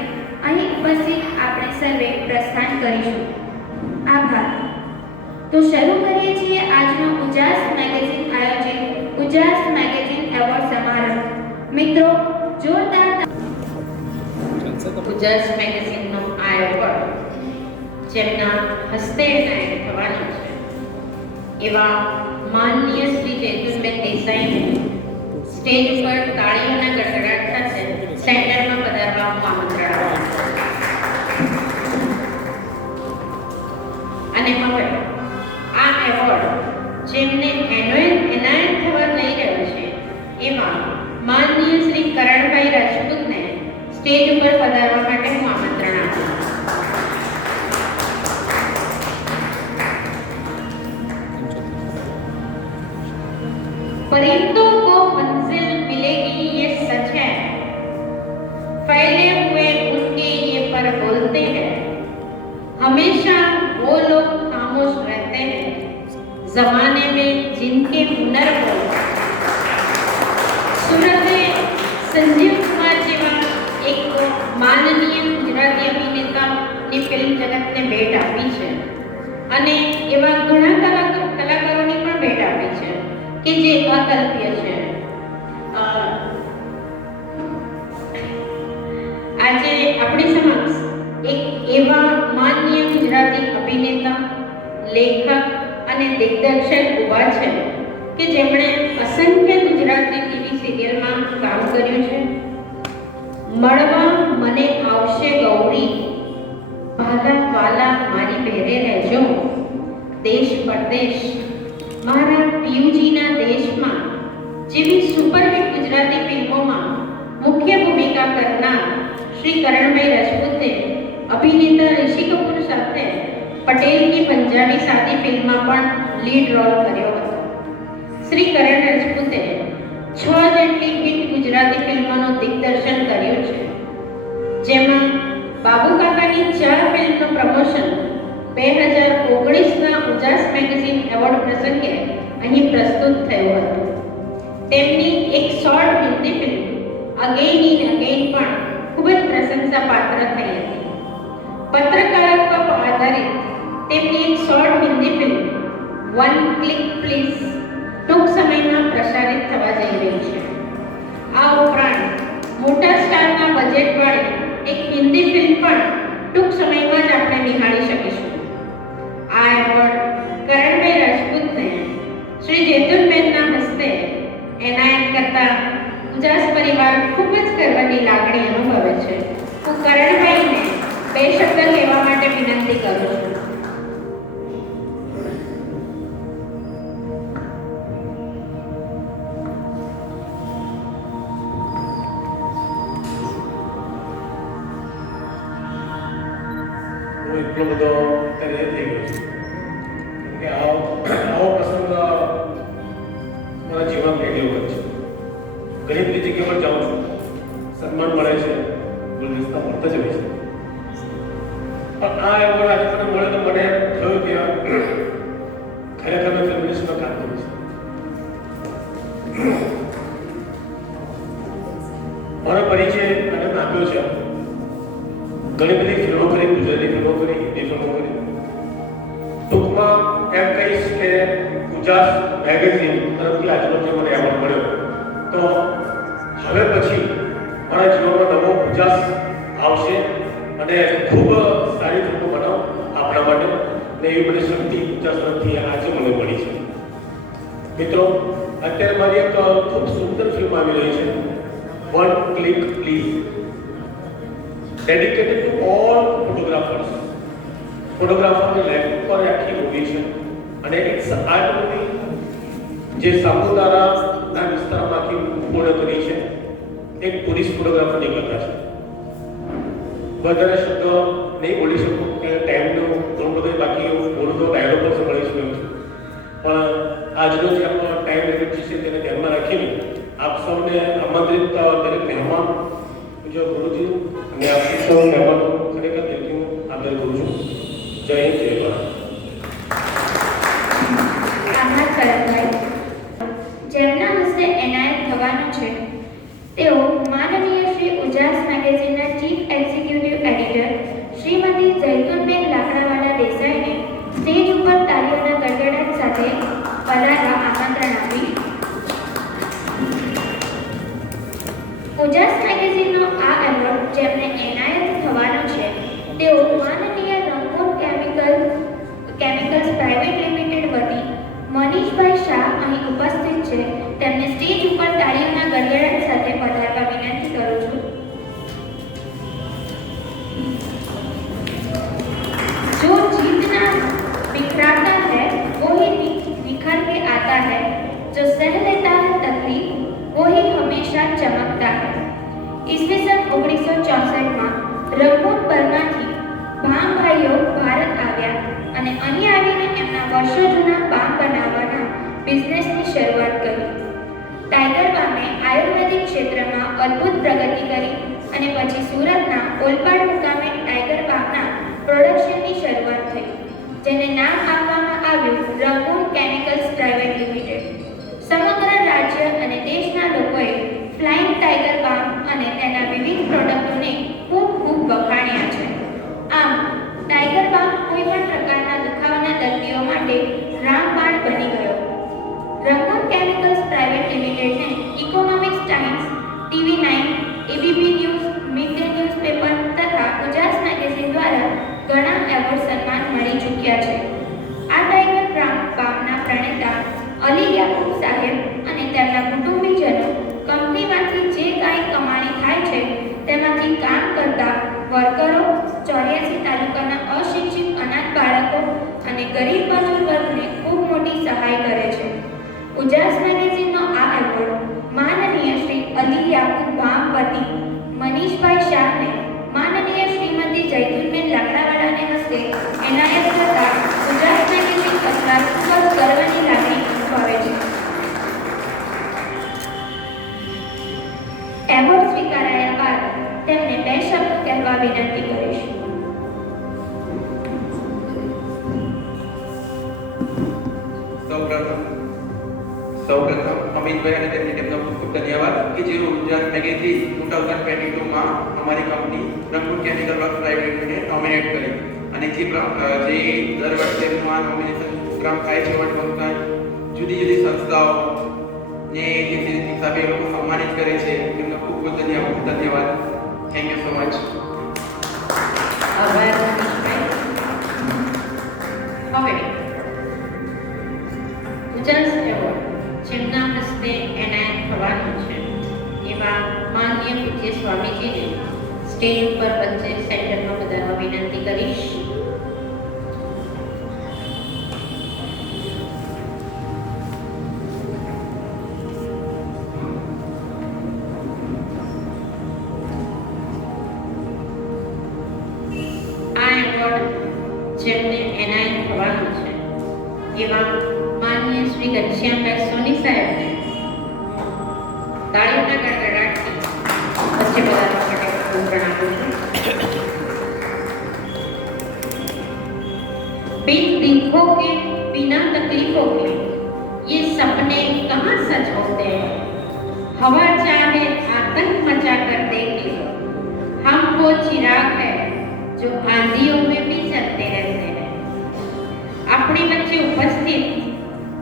અહીં ઉપસ્થિત આપણે સર્વે પ્રસ્થાન કરીશું. આભાર. તો શરૂ કરીએ છીએ આજનો ઉજાસ મેગેઝિન આયોજિત ઉજાસ મેગેઝિન એવોર્ડ સમારંભ. મિત્રો, જોરદાર ઉજાસ મેગેઝિનનો આ એવોર્ડ જેમના હસ્તે એનાયત થવાનો છે એવા માનનીય શ્રી જૈતુનબેન દેસાઈને સ્ટેજ ઉપર તાળીઓના ગડગડાટ સાથે સેન્ટરમાં પધારવા આમંત્રણ આપવાનું છે. અને હવે આ એવોર્ડ જેમને એનાયત થવા લઈ રહ્યો છે એવા માનનીય શ્રી કરણભાઈ રાજપૂતને સ્ટેજ ઉપર પધારવા માટે હું આમંત્રણ આપું. परिंदों को मंजिल मिलेगी ये सच है, फैले हुए उनके ये पर बोलते हैं, हमेशा वो लोग खामोश रहते हैं जमाने में जिनके हुनर हो. સુરતે સંજીવ કુમાર જેવા એક માનનીય ગુજરાતી અભિનેતાની ફિલ્મ જગતને ભેટ આપી છે અને એવા ઘણા કલાકારોની પણ ભેટ આપી છે કે જે અકલ્પ્ય છે. આજે આપણી સમક્ષ એક એવા માનનીય ગુજરાતી અભિનેતા, લેખક અને દિગ્દર્શક ઊભા છે કે જેમણે અસંખ્ય ગુજરાતી ટીવી સિરિયલમાં કામ કર્યું છે. મળવા મને આવશે ગૌરી, ભાલા વાલા મારી ભેરે રહેજો, દેશ પરદેશ, મારા પિયુજીના દેશમાં, જેવી સુપરહિટ ગુજરાતી ફિલ્મોમાં મુખ્ય ભૂમિકા કરનાર શ્રી કરણભાઈ રાજપૂતે અભિનેતા ઋષિ કપૂર સાથે પટેલ કી પંજાબી શાદી ફિલ્મમાં પણ લીડ રોલ કર્યો હતો. શ્રી કરણ રાજપૂતે 6 જેટલી હિટ ગુજરાતી ફિલ્મોનું દિગ્દર્શન કર્યું છે, જેમાં બાબુ કાકાની 4 ફિલ્મનું પ્રમોશન 2019ના ઉજાસ મેગેઝિન એવોર્ડ પ્રસંગે અહીં પ્રસ્તુત થયું હતું. તેમની એક short Hindi film again in again પણ ખૂબ જ પ્રશંસાપાત્ર થઈ હતી. પત્રકારત્વ પર આધારિત તેમની એક short Hindi film one click please ટૂંક સમયમાં પ્રસારિત થવા જઈ રહી છે. આ ઉપરાંત મોટા સ્ટારના બજેટવાળી એક હિન્દી ફિલ્મ પણ ટૂંક સમયમાં જ આપણે નિહાળી શકીશું. આ એવોર્ડ કરણભાઈ રાજપૂતને શ્રી જેતુનબેનના હસ્તે એનાયત કરતા ઉજાસ પરિવાર ખૂબ જ ગર્વની લાગણી અનુભવે છે. હું કરણભાઈને 2 શબ્દ કહેવા માટે વિનંતી કરું છું. હું એટલો બધો અત્યારે થઈ ગયો છું કે આવો પ્રસંગ મારા જીવનમાં પહેલી વખત છે. ઘણી બધી જગ્યા પર જાઉં છું, સન્માન મળે છે, ગુલદસ્તા મળતા જ હોય છે, પણ આ એવોર્ડ આજે મને મળે તો મને થયું કે ખરેખર મેં ફિલ્મ ઇન્ડસ્ટ્રીમાં કામ કર્યું છે. મારો પરિચય મને આપ્યો છે. ઘણી બધી ફિલ્મો કરી, ગુજરાતી ફિલ્મો કરી, હિન્દી ફિલ્મો કરી. ટૂંકમાં એમ કહીશ કે ઉજાસ મેગેઝિન તરફથી આજનો જે મને એવોર્ડ મળ્યો, તો હવે પછી મારા જીવનમાં નવો ઉજાસ આવશે અને ખૂબ સારી ફિલ્મો બનાવો આપણા માટે, ને એવી બધી શક્તિ ઉજાસ તરફથી આજે મને મળી છે. મિત્રો, અત્યારે મારી એક ખૂબ સુંદર ફિલ્મ આવી રહી છે, one click please, dedicated to all photographers. ફોટોગ્રાફરની લાઈફ ઉપર આખી મૂવી છે અને ઇટ્સ આર્ટ મૂવી જે સાપુતારાના વિસ્તારમાંથી પૂર્ણ કરી છે. એક ટુરિસ્ટ ફોટોગ્રાફરની કથા છે. વધારે શબ્દ નહીં બોલી શકું કે ટાઈમનું ઘણું બધું બાકી બોલું તો ડાયલોગ પણ સંભળાવી શકું છું, પણ આજનો જે આપણો ટાઈમ લિમિટ છે તેને ધ્યાનમાં રાખીને આપ સૌને આમંત્રિત દરેક મહેમાન પૂજ્ય ગુરુજી અને આપ સૌ મહેમાનો ખરેખર દિલથી હું આદર કરું છું. જય હિન્દ, જય ભારત. આભાર કરણભાઈ. જેમના હસ્તે એનાયત થવાનું છે તેઓ માનનીય શ્રી ઉજાસ મેગેઝિનના chief executive editor Shrimati Jaitunben Lakdawala દેસાઈને સ્ટેજ ઉપર તાળીઓના ગડગડાટ સાથે પધારવા આમંત્રણ આપી. ઉજાસ મેગેઝિનનો આ એવોર્ડ જેમને એનાયત થવાનો છે તેઓ માનનીય રંગોન કેમિકલ્સ પ્રાઇવેટ લિમિટેડ વતી મનીષભાઈ શાહ અહીં ઉપસ્થિત છે. તેમને સ્ટેજ ઉપર તાળીઓના ગડગડાટ સાથે પધારવા વિનંતી કરું છું. जो जीतना बिखराता है वो ही निखर के आता है, जो सह लेता है तकलीफ वो ही हमेशा चमकता है. ઈસવીસન 1964માં રંગૂન બર્માથી ભામભાઈઓ ભારત આવ્યા અને અહીં આવીને એમના વર્ષો જૂના બામ બનાવવાના બિઝનેસની શરૂઆત કરી. ટાઈગર બામે આયુર્વેદિક ક્ષેત્રમાં અદ્ભુત પ્રગતિ કરી અને પછી સુરતના ઓલપાડ મુકામે ટાઈગર બામના પ્રોડક્શનની શરૂઆત થઈ, જેને નામ આપવામાં આવ્યું રંગૂન કેમિકલ્સ પ્રાઇવેટ લિમિટેડ. સમગ્ર રાજ્ય અને દેશના લોકોએ ફ્લાઇંગ ટાઈગર બામ અને તેના વિવિધ પ્રોડક્ટોને ખૂબ વખાણ્યા છે. આમ ટાઈગર બામ કોઈ પણ પ્રકારના દુખાવાના દર્દીઓ માટે રામબાણ બની ગયો. રંગૂન કેમિકલ્સ પ્રાઇવેટ લિમિટેડને economics times, TV9, ABP news, mid day newspaper તથા ઉજાસ મેગેઝિન દ્વારા ઘણા એવોર્ડ સન્માન મળી ચૂક્યા છે. આ ટાઈગર બામના પ્રણેતા અલી યાકુબ સાહેબ અને તેમના કુટુંબીજનો કંપનીમાંથી જે કાંઈ કમાણી થાય છે તેમાંથી કામ કરતા વર્કરો, 84 તાલુકાના અશિક્ષિત અનાથ બાળકો અને ગરીબ મજૂર વર્ગને ખૂબ મોટી સહાય કરે છે. ઉજાસ મેગેઝિનનો આ એવોર્ડ એવોર્ડ સ્વીકારાયા બાદ તેમને 2 શબ્દો કહેવા વિનંતી કરીશ. સૌપ્રથમ અમિતભાઈ અને તેમની ટીમનો ખૂબ ખૂબ ધન્યવાદ કે જેઓ ગુજરાત મેગેઝિન 2022 માં અમારી company Brahmapur chemical works private limited nominate કરી અને જે દર વર્ષે આ નોમિનેશન પ્રોગ્રામ થાય છે વટવૃક્ષના જુદી જુદી સંસ્થાઓ ને જે હિસાબે લોકો સન્માનિત કરે છે તેમનો ખૂબ ખૂબ ધન્યવાદ. Thank you so much. આભાર મનીષભાઈ. હવે ઉજાસ એવોર્ડ જેમના હસ્તે એનાયત થવાનું છે એવા માનનીય પૂજ્ય સ્વામીજીને સ્ટેજ ઉપર વચ્ચે સેન્ટરમાં પધારવા વિનંતી કરીશ. આ એવોર્ડ જેમને એનાયત થવાનું છે એવા માનનીય શ્રી ઘનશ્યામભાઈ સોની સાહેબને તાળીઓના ગડગડાટથી વચ્ચે પધારવા માટે આમંત્રણ આપું છું. बिन दिखों के बिना तकलीफों के ये सपने कहाँ सच होते हैं. हवा चाहे आतंक मचा कर देखे, हम वो चिराग है जो आंधियों में भी चलते रहते हैं. अपनी वच्चे उपस्थित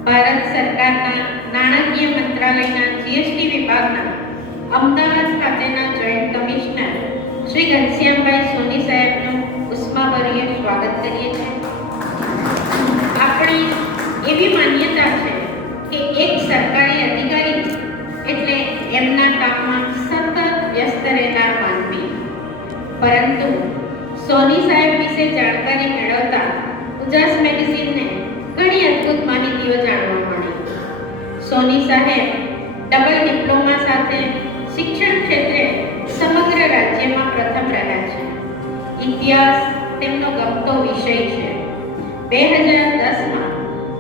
ભારત સરકારના નાણાકીય મંત્રાલયના જીએસટી વિભાગના અમદાવાદ ખાતેના જોઈન્ટ કમિશનર શ્રી ઘનશ્યામભાઈ સોની સાહેબનું ઉષ્માભર્ય સ્વાગત કરીએ છીએ. આપણી એવી માન્યતા છે કે એક સરકારી અધિકારી એટલે એમના કામમાં સતત વ્યસ્ત રહેનાર માનવી. પરંતુ સોની સાહેબ વિશે જાણકારી મેળવતા ઉજાસ મેગેઝિનને ઘણી અદ્ભુત માહિતીઓ જાણવા મળી. સોની સાહેબ ડબલ ડિપ્લોમા સાથે શિક્ષણ ક્ષેત્રે સમગ્ર રાજ્યમાં પ્રથમ રહ્યા છે. ઇતિહાસ તેમનો ગમતો વિષય છે. 2010માં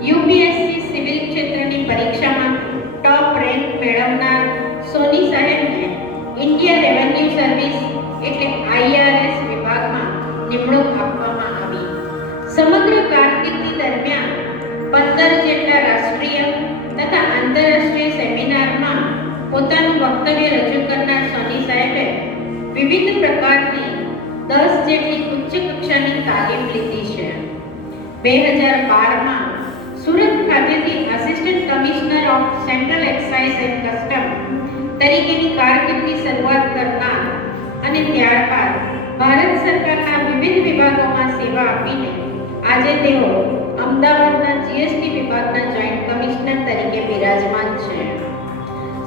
યુપીએસસી સિવિલ ક્ષેત્રની પરીક્ષામાં ટોપ રેન્ક મેળવનાર સોની સાહેબને ઇન્ડિયા રેવન્યુ સર્વિસ એટલે આઈઆરએસ વિભાગમાં નિમણૂક આપવામાં આવી. સમગ્ર કારકિર્દી દરમિયાન 15 જેટલા રાષ્ટ્રીય તથા આંતરરાષ્ટ્રીય સેમિનારમાં પોતાનું વક્તવ્ય રજૂ કરનાર સોની સાહેબે વિવિધ પ્રકારની 10 જેટલી ઉચ્ચ કક્ષાની તાલીમ લીધી છે. 2012માં સુરત ખાતેથી assistant commissioner of central excise and custom તરીકેની કારકિર્દી શરૂઆત કરનાર અને ત્યારબાદ ભારત સરકારના વિવિધ વિભાગોમાં સેવા આપીને આજે તેઓ અમદાવાદના જીએસટી વિભાગના જોઈન્ટ કમિશનર તરીકે બિરાજમાન છે.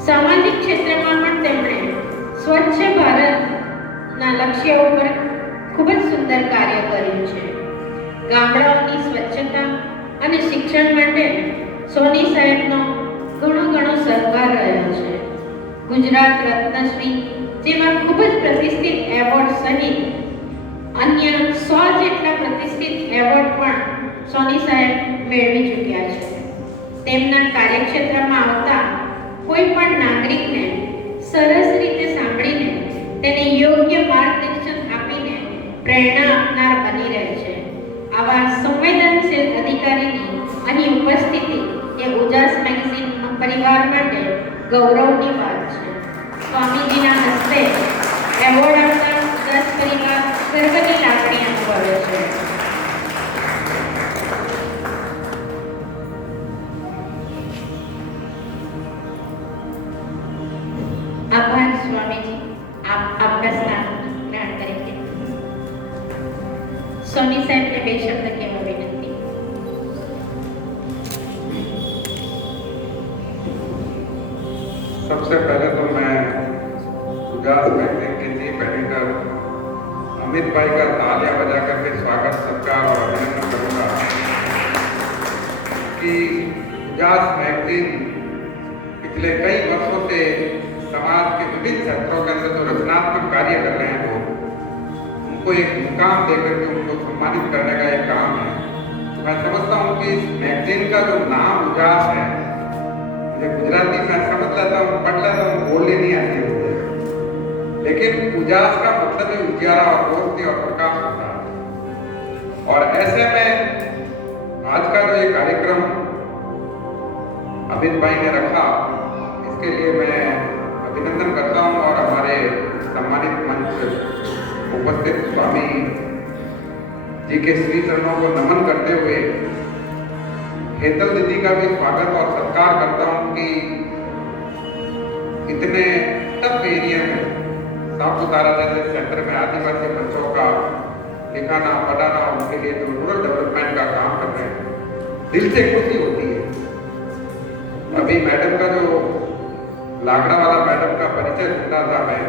સામાજિક ક્ષેત્રમાં પણ તેમણે સ્વચ્છ ભારતના લક્ષ્ય ઉપર ખૂબ જ સુંદર કાર્ય કર્યું છે. ગામડાઓની સ્વચ્છતા અને શિક્ષણ માટે સોની સાહેબનો ઘણો સહકાર રહ્યો છે. ગુજરાત રત્નશ્રી જેવા ખૂબ જ પ્રતિષ્ઠિત એવોર્ડ સહિત અન્ય 100 જેટલા પ્રતિષ્ઠિત એવોર્ડ પણ સોની સાહેબ મેળવી ચૂક્યા છે. તેમના કાર્યક્ષેત્રમાં આવતા કોઈ પણ નાગરિકને સરસ રીતે સાંભળીને તેને યોગ્ય માર્ગદર્શન આપીને પ્રેરણા આપનાર બની રહે છે. આવા સંવેદનશીલ અધિકારીની અહીં ઉપસ્થિતિ એ ઉજાસ મેગેઝિન પરિવાર માટે ગૌરવની વાત છે. સ્વામીજીના હસ્તે એવોર્ડ આપનાર ઉજાસ પરિવાર ગર્વની લાગણી અનુભવે છે. આભાર સ્વામીજી, આપના સ્થાન ગ્રહણ કરીને સોની સાહેબને 2 શબ્દ કહેવા વિનંતી. सबसे पहले तो मैं उजास मैगजीन के चीफ एडिटर अमित भाई का तालियां बजा करके स्वागत सत्कार और अभिनंदन करूंगा कि उजास मैगजीन पिछले कई वर्षों से समाज के विभिन्न क्षेत्रों के अंदर जो रचनात्मक कार्य कर रहे हैं लोग, उनको एक मुकाम देकर के उनको सम्मानित करने का एक काम है. मैं समझता हूँ कि इस मैगजीन का जो नाम उजास है, मुझे गुजराती में समझ लेता हूँ, पढ़ लेता हूँ, बोलने नहीं आती मुझे, उजास का मतलब ही उजियारा और रोशनी और प्रकाश होता है। और ऐसे में आज का जो ये कार्यक्रम अमित भाई ने रखा, इसके लिए मैं अभिनंदन करता हूँ और हमारे सम्मानित मंच उपस्थित स्वामी जी के श्री चरणों को नमन करते हुए हेतल दीदी का भी स्वागत और सत्कार करता हूँ कि इतने टफ एरिया में सापुतारा जैसे सेंटर में आदिवासी बच्चों का लिखाना पढ़ाना, उनके लिए जो रूरल डेवलपमेंट का काम कर रहे हैं, दिल से खुशी होती है। अभी मैडम का जो लागड़ा वाला मैडम का परिचय सुना था मैं,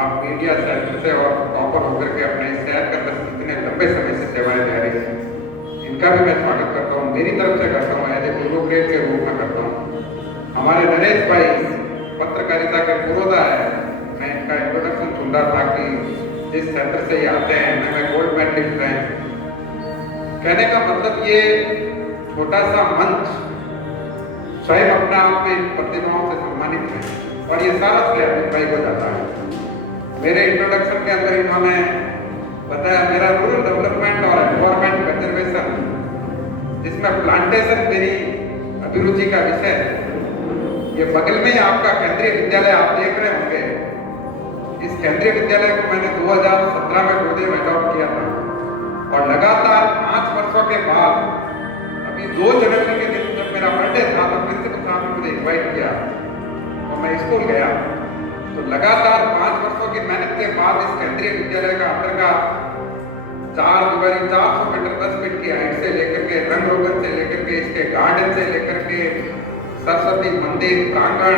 आप मीडिया सेंटर से और टॉपर होकर के अपने शहर के अंदर इतने लंबे समय से सेवाएं दे रहे हैं, इनका भी मैं स्वागत करता हूँ, मेरी तरफ से करता हूँ, एज ए ब्यूरोक्रेट के रूप में करता हूँ। हमारे नरेश भाई पत्रकारिता के पुरोधा है, मैं इनका इंट्रोडक्शन सुन रहा था कि जिस सेंटर से ये आते हैं, मैं गोल्ड मेडलिस्ट हैं। कहने का मतलब ये छोटा सा मंच स्वयं अपने आप में प्रतिभाओं से सम्मानित है और ये सारा श्रेय अमित भाई को जाता है। मेरे इंट्रोडक्शन के अंदर इन्होंने बताया मेरा रूरल डेवलपमेंट और एनवायरमेंट कंजर्वेशन, जिसमें प्लांटेशन मेरी अभिरुचि का विषय है। ये बगल में ही आपका केंद्रीय विद्यालय आप देख रहे होंगे, इस केंद्रीय विद्यालय को मैंने 2017 में गोदे में अडॉप्ट किया था और लगातार 5 वर्षों के बाद अभी 2 जनवरी के दिन जब मेरा बर्थडे था तो प्रिंसिपल साहब ने मुझे इन्वाइट किया और मैं स्कूल गया। तो लगातार 5 वर्षों की मेहनत के बाद इस केंद्रीय विद्यालय का अंदर का 4 दीवारी 400 मीटर 10 फीट की हाइट से लेकर के रंग रोगन से लेकर के इसके गार्डन से लेकर के सरस्वती मंदिर प्रांगण,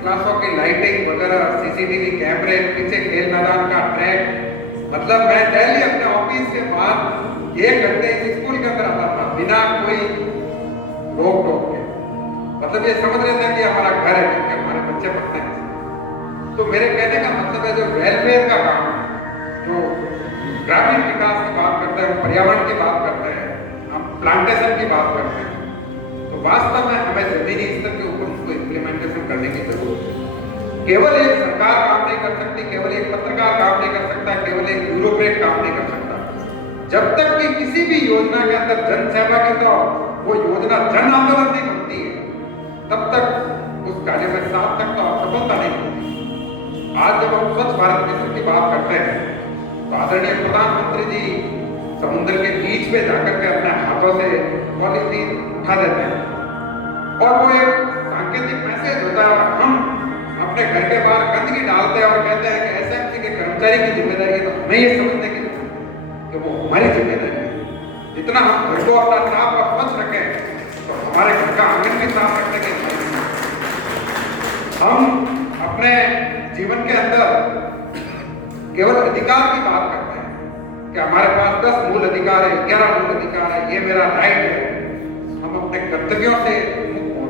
क्लासों की लाइटिंग वगैरह, सीसीटीवी कैमरे, पीछे खेल मैदान का ट्रैक, मतलब मैं डेली अपने ऑफिस से बाहर 1 घंटे इस स्कूल के अंदर आता था बिना कोई रोक टोक के। मतलब ये समझ रहे थे कि हमारा घर है क्योंकि हमारे बच्चे पढ़ते हैं। तो मेरे कहने का मतलब है जो वेलफेयर का काम है, जो ग्रामीण विकास की बात करते हैं, हम पर्यावरण की बात करते हैं, हम प्लांटेशन की बात करते हैं, तो वास्तव में हमें जमीनी स्तर के ऊपर उसको इम्प्लीमेंटेशन करने की जरूरत है। केवल एक सरकार काम नहीं कर सकती, केवल एक पत्रकार काम नहीं कर सकता, केवल एक ब्यूरोक्रेट काम नहीं कर सकता। जब तक कि किसी भी योजना के अंदर जन सहभागी तो वो योजना जन आंदोलन नहीं बनती है, तब तक उस कार्य में सार्थकता और सफलता नहीं होती। आज जब हम स्वच्छ भारत मिशन की बात करते हैं तो आदरणीय प्रधानमंत्री जी समुद्र के बीच में जाकर के अपने हाथों से पॉलीथीन उठा देते हैं और वो एक सांकेतिक मैसेज होता है। हम अपने घर के बाहर गंदगी डालते हैं और कहते हैं कि एसएमसी के कर्मचारी की जिम्मेदारी है, तो हमें ये समझने की कि वो हमारी जिम्मेदारी है। जितना हम घर को अपना साफ और स्वच्छ रखें तो हमारे घर का आंगन भी साफ रखने के हम अपने जीवन के अंदर केवल अधिकार की बात करते हैं कि हमारे पास 10 मूल अधिकार है, 11 मूल अधिकार है, ये मेरा राइट है। हम अपने कर्तव्यों से मुक्त हो,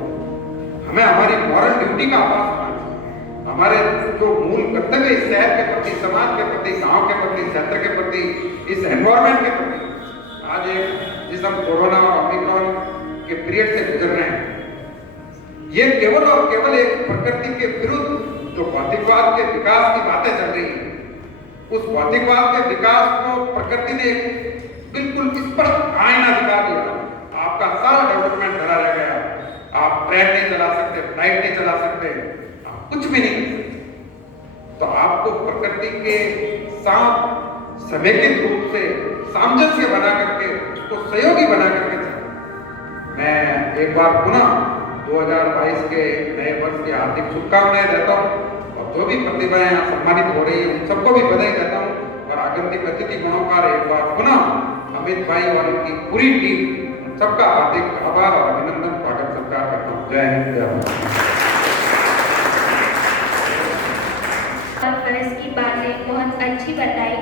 हमें हमारी मॉरल ड्यूटी का आभास होना चाहिए। हमारे जो मूल कर्तव्य इस शहर के प्रति, समाज के प्रति, गांव के प्रति, क्षेत्र के प्रति, इस एनवायरमेंट के प्रति, आज एक जिस हम कोरोना और ओमिक्रॉन के पीरियड से गुजर रहे हैं, ये केवल और केवल एक प्रकृति के विरुद्ध जो भौतिकवाद के विकास की बातें चल रही है, उस भौतिकवाद के विकास को प्रकृति ने बिल्कुल स्पष्ट आईना दिखा दिया। आपका सारा डेवलपमेंट धरा रह गया, आप ट्रेन नहीं चला सकते, फ्लाइट नहीं चला सकते, आप कुछ भी नहीं कर सकते। तो आपको प्रकृति के साथ समेकित रूप से सामंजस्य बना करके, उसको सहयोगी बना करके चलना। मैं एक बार पुनः 2022 के नए वर्ष की हार्दिक शुभकामनाएं देता हूँ और जो भी प्रतिभाएं यहाँ सम्मानित हो रही है उन सबको भी बधाई देता हूँ और आगंतुक अतिथि गणों का एक बार पुनः अमित भाई और उनकी पूरी टीम सबका हार्दिक आभार और अभिनंदन, स्वागत सत्कार करता हूँ। जय हिंद, जय भारत। फर्ज की बातें बहुत अच्छी बताई,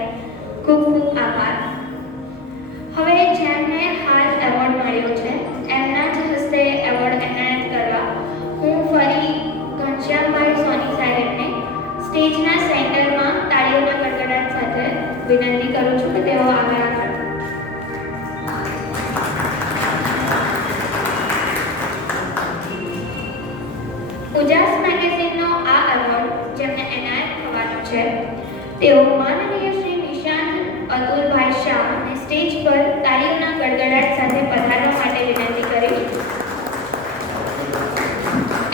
खूब खूब आभार। હવે જેમને હાલ એવોર્ડ મળ્યો છે એમના જ હસ્તે એવોર્ડ એનાયત કરવા હું ફરી ઘનશ્યામભાઈ સોની સાહેબને સ્ટેજના સેન્ટરમાં તાળીઓના કડકડાટ સાથે વિનંતી કરું છું કે તેઓ આગળ આવે। ઉજાસ મેગેઝિનનો આ એવોર્ડ જેમને એનાયત થવાનો છે તેઓ માનનીય શ્રી નિશાંત અતુલભાઈ શાહને સ્ટેજ પર તાળીઓના ગડગડાટ સાથે પધારવા માટે વિનંતી કરી છે।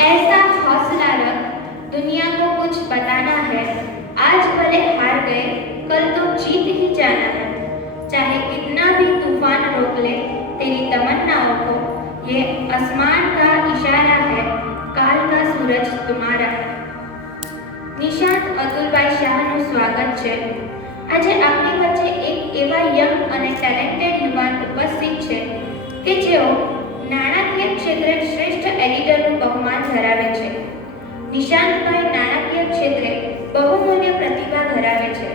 ऐसा हौसला रख, दुनिया को कुछ बताना है, आज भले हार गए कल तो जीत ही जाना है, चाहे कितना भी तूफान रोक ले तेरी तमन्नाओं को, ये आसमान का इशारा है, काल का सूरज तुम्हारा है। નિશાંત અતુલભાઈ શાહનું સ્વાગત છે। આજે આપણી વચ્ચે એક એવા યંગ અને ટેલેન્ટેડ યુવાન ઉપસ્થિત છે કે જેઓ નાણાકીય ક્ષેત્રે શ્રેષ્ઠ એડિટરનું બહુમાન ધરાવે છે। નિશાંતભાઈ નાણાકીય ક્ષેત્રે બહુમૂલ્ય પ્રતિભા ધરાવે છે।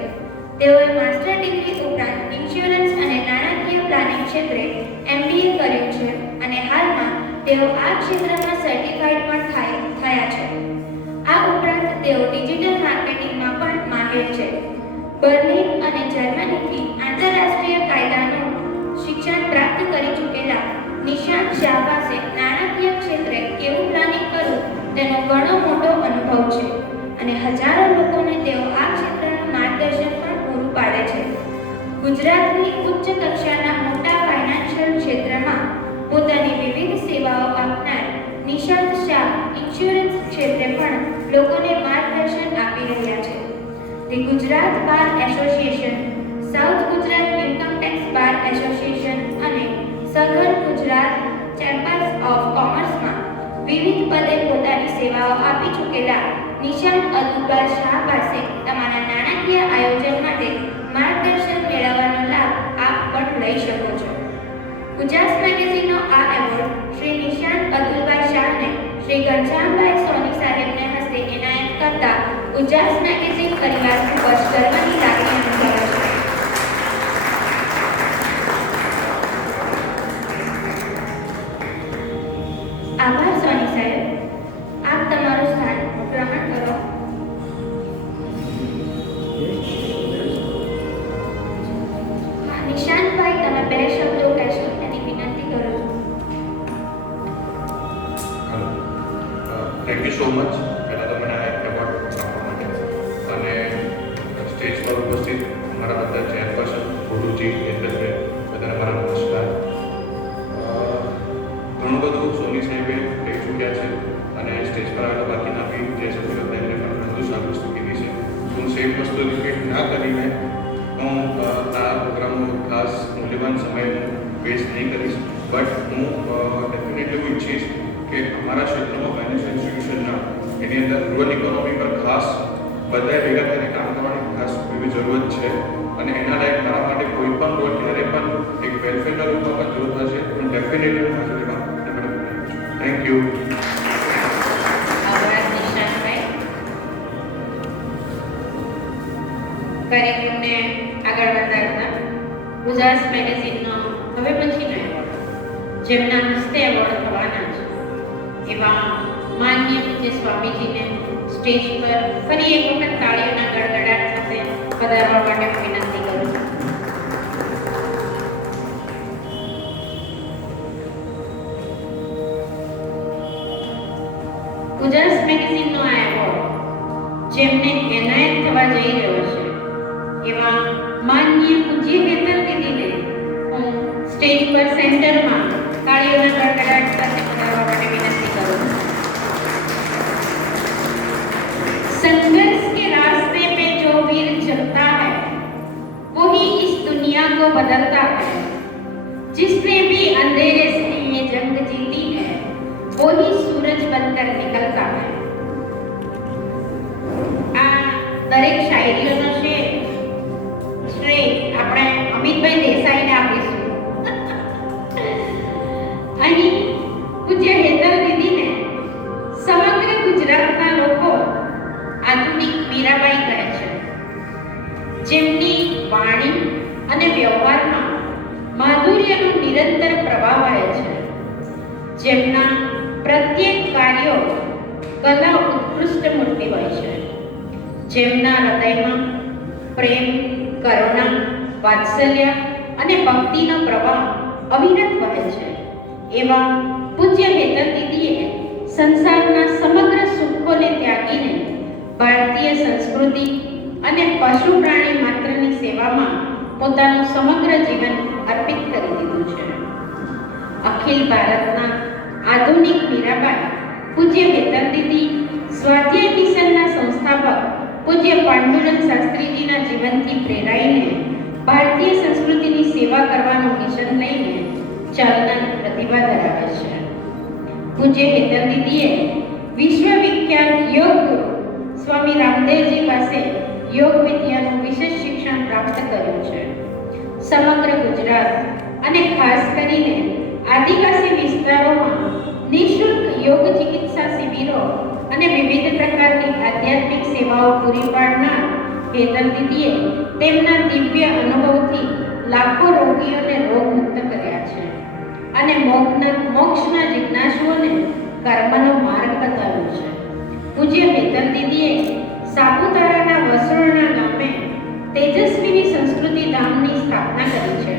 તેઓએ માસ્ટર ડિગ્રી ઉપરાંત ઇન્સ્યોરન્સ અને નાણાકીય પ્લાનિંગ ક્ષેત્રે MBA કર્યું છે અને હાલમાં તેઓ આ ક્ષેત્રમાં સર્ટિફાઈડ પણ થયા છે। આ ઉપરાંત તેઓ ડિજિટલ માર્કેટિંગમાં પણ માહિર છે। બર્લિન અને જર્મનીથી આંતરરાષ્ટ્રીય કાયદાનું શિક્ષણ પ્રાપ્ત કરી ચૂકેલા નિશાંત શાહ પાસે નાણાકીય ક્ષેત્રે કેવું પ્લાનિંગ કરવું તેનો ઘણો મોટો અનુભવ છે અને હજારો લોકોને તેઓ આ ક્ષેત્રનું માર્ગદર્શન પણ પૂરું પાડે છે। ગુજરાતની ઉચ્ચ કક્ષાના મોટા ફાઇનાન્શિયલ ક્ષેત્રમાં પોતાની વિવિધ સેવાઓ આપનાર નિશાંત શાહ ઇન્સ્યોરન્સ ક્ષેત્રે પણ લોકોને માર્ગદર્શન આપી રહ્યા છે। The Gujarat bar association, south Gujarat income tax bar association અને સઘન ગુજરાત ચેમ્બર્સ ઓફ કોમર્સમાં વિવિધ પદે પોતાની સેવાઓ આપી ચૂકેલા નિશાંત અતુલભાઈ શાહ પાસે તમારા નાણાકીય આયોજન માટે માર્ગદર્શન મેળવવાનો લાભ આપ પણ લઈ શકો છો। ઉજાસ મેગેઝિનનો આ એવોર્ડ શ્રી નિશાંત અતુલભાઈ શાહને શ્રી ઘનશ્યામભાઈ સોની સાહેબને હસ્તે એનાયત કરતા ઉજાસ મેગેઝિન પરિવાર ખૂબ જ ગર્વની લાગણી અનુભવે છે। આભાર સોની સાહેબ, આપ તમારું સ્થાન ગ્રહણ કરો। નિશાંતભાઈ, તમે બે શબ્દો કહેશો તેની વિનંતી કરું છું। થેન્ક યુ સો મચ પહેલાં તો મને આ એવોર્ડ આપવા માટે અને સ્ટેજ પર ઉપસ્થિત મારા બધા ચેરપર્સન ગુરુજી હેતલભાઈ બધાને મારા નમસ્કાર। ઘણું બધું સોની સાહેબે કહી ચૂક્યા છે અને સ્ટેજ પર આવેલા બાકીના બી જે સભ્યો હતા એમને પણ બધું સારી વસ્તુ કીધી છે। હું સેમ વસ્તુ રિપીટ ના કરીને હું આ પ્રોગ્રામનો ખાસ મૂલ્યવાન સમય વેસ્ટ નહીં કરીશ, બટ હું ડેફિનેટલી હું ઈચ્છીશ કે અમારા ક્ષેત્રમાં ફાઇનાન્શિયલ ઇન્સ્ટિટ્યુશનના એની અંદર રૂરલ ઇકોનોમી પર ખાસ બધાએ ભેગા થઈને કામ કરવાની ખાસ એવી જરૂરત છે અને એના લાયક મારા માટે કોઈ પણ રોલ ક્યારે પણ એક વેલફેરના રૂપમાં પણ જરૂર હશે હું ડેફિનેટલી હું હાજર રહેવા થેન્ક યુ। આભાર નિશાંતભાઈ। કાર્યક્રમને આગળ વધારતા ઉજાસ મેગેઝિનનો હવે પછીનો એવોર્ડ જેમના હસ્તે એવોર્ડ થવાના છે એવા માનનીય પૂજ્ય સ્વામીજીને સ્ટેજ પર ફરી એક વખત તાળીઓના ગડગડાટ સાથે પધારવા માટે હું વિનંતી કરું છું। ઉજાસ મેગેઝિનનો આ એવોર્ડ જેમને એનાયત થવા જઈ રહ્યો છે એવા માનનીય પૂજ્ય હેતલ દીદીને હું સ્ટેજ પર સેન્ટરમાં તાળીઓના ગડગડાટ સાથે પધારવા માટે વિનંતી કરું છું। संघर्ष के रास्ते पे जो वीर चलता है वही इस दुनिया को बदलता है, जिसने भी अंधेरे से ये जंग जीती है वही सूरज बनकर निकलता है। આ દરેક શાયરીઓનો શ્રેય આપણે અમિતભાઈ દેસાઈને આપીશું। અહીં પૂજ્ય હેતલ દીદીને સમગ્ર ગુજરાતના લોકો આધુનિક મીરાબાઈ કહે છે, જેમની વાણી અને વ્યવહારમાં માધુર્યનો નિરંતર પ્રવાહ વહે છે, જેમના પ્રત્યેક કાર્યો કલા ઉત્કૃષ્ટ મૂર્તિ હોય છે, જેમના હૃદયમાં પ્રેમ, કરુણા, વાત્સલ્ય અને ભક્તિનો પ્રવાહ અવિરત વહે છે એવા પૂજ્ય હેતલ દીદીએ સંસારના સમગ્ર સુખોને ત્યાગીને ભારતીય સંસ્કૃતિ અને પશુ પ્રાણી માત્રની સેવામાં પોતાનું સમગ્ર જીવન અર્પિત કરી દીધું છે. અખિલ ભારતના આધુનિક મીરાબાઈ પૂજ્ય હેતલ દીદી સ્વાધ્યાય મિશનના સંસ્થાપક પૂજ્ય પાંડુરંગ શાસ્ત્રીજીના જીવનથી પ્રેરાઈને ભારતીય સંસ્કૃતિની સેવા કરવાનું મિશન લઈને ચાલનાર પ્રતિભા ધરાવે છે. પૂજ્ય હેતલ દીદીએ વિશ્વવિખ્યાત યોગ ગુરુ સ્વામી રામદેવજી પાસે યોગ વિદ્યાનું વિશેષ શિક્ષણ પ્રાપ્ત કર્યું છે. સમગ્ર ગુજરાત અને ખાસ કરીને આદિવાસી વિસ્તારોમાં નિઃશુલ્ક યોગ ચિકિત્સા શિબિરો અને વિવિધ પ્રકારની આધ્યાત્મિક સેવાઓ પૂરી પાડનાર હેતલ દીદીએ તેમના દિવ્ય અનુભવથી લાખો રોગીઓને રોગમુક્ત કર્યા છે અને મોક્ષના જિજ્ઞાસુઓને કર્મનો માર્ગ બતાવ્યો છે. પૂજ્ય હેતલ દીદીએ સાપુતારાના વસોરણા ગામે તેજસ્વીની સંસ્કૃતિ ધામની સ્થાપના કરી છે,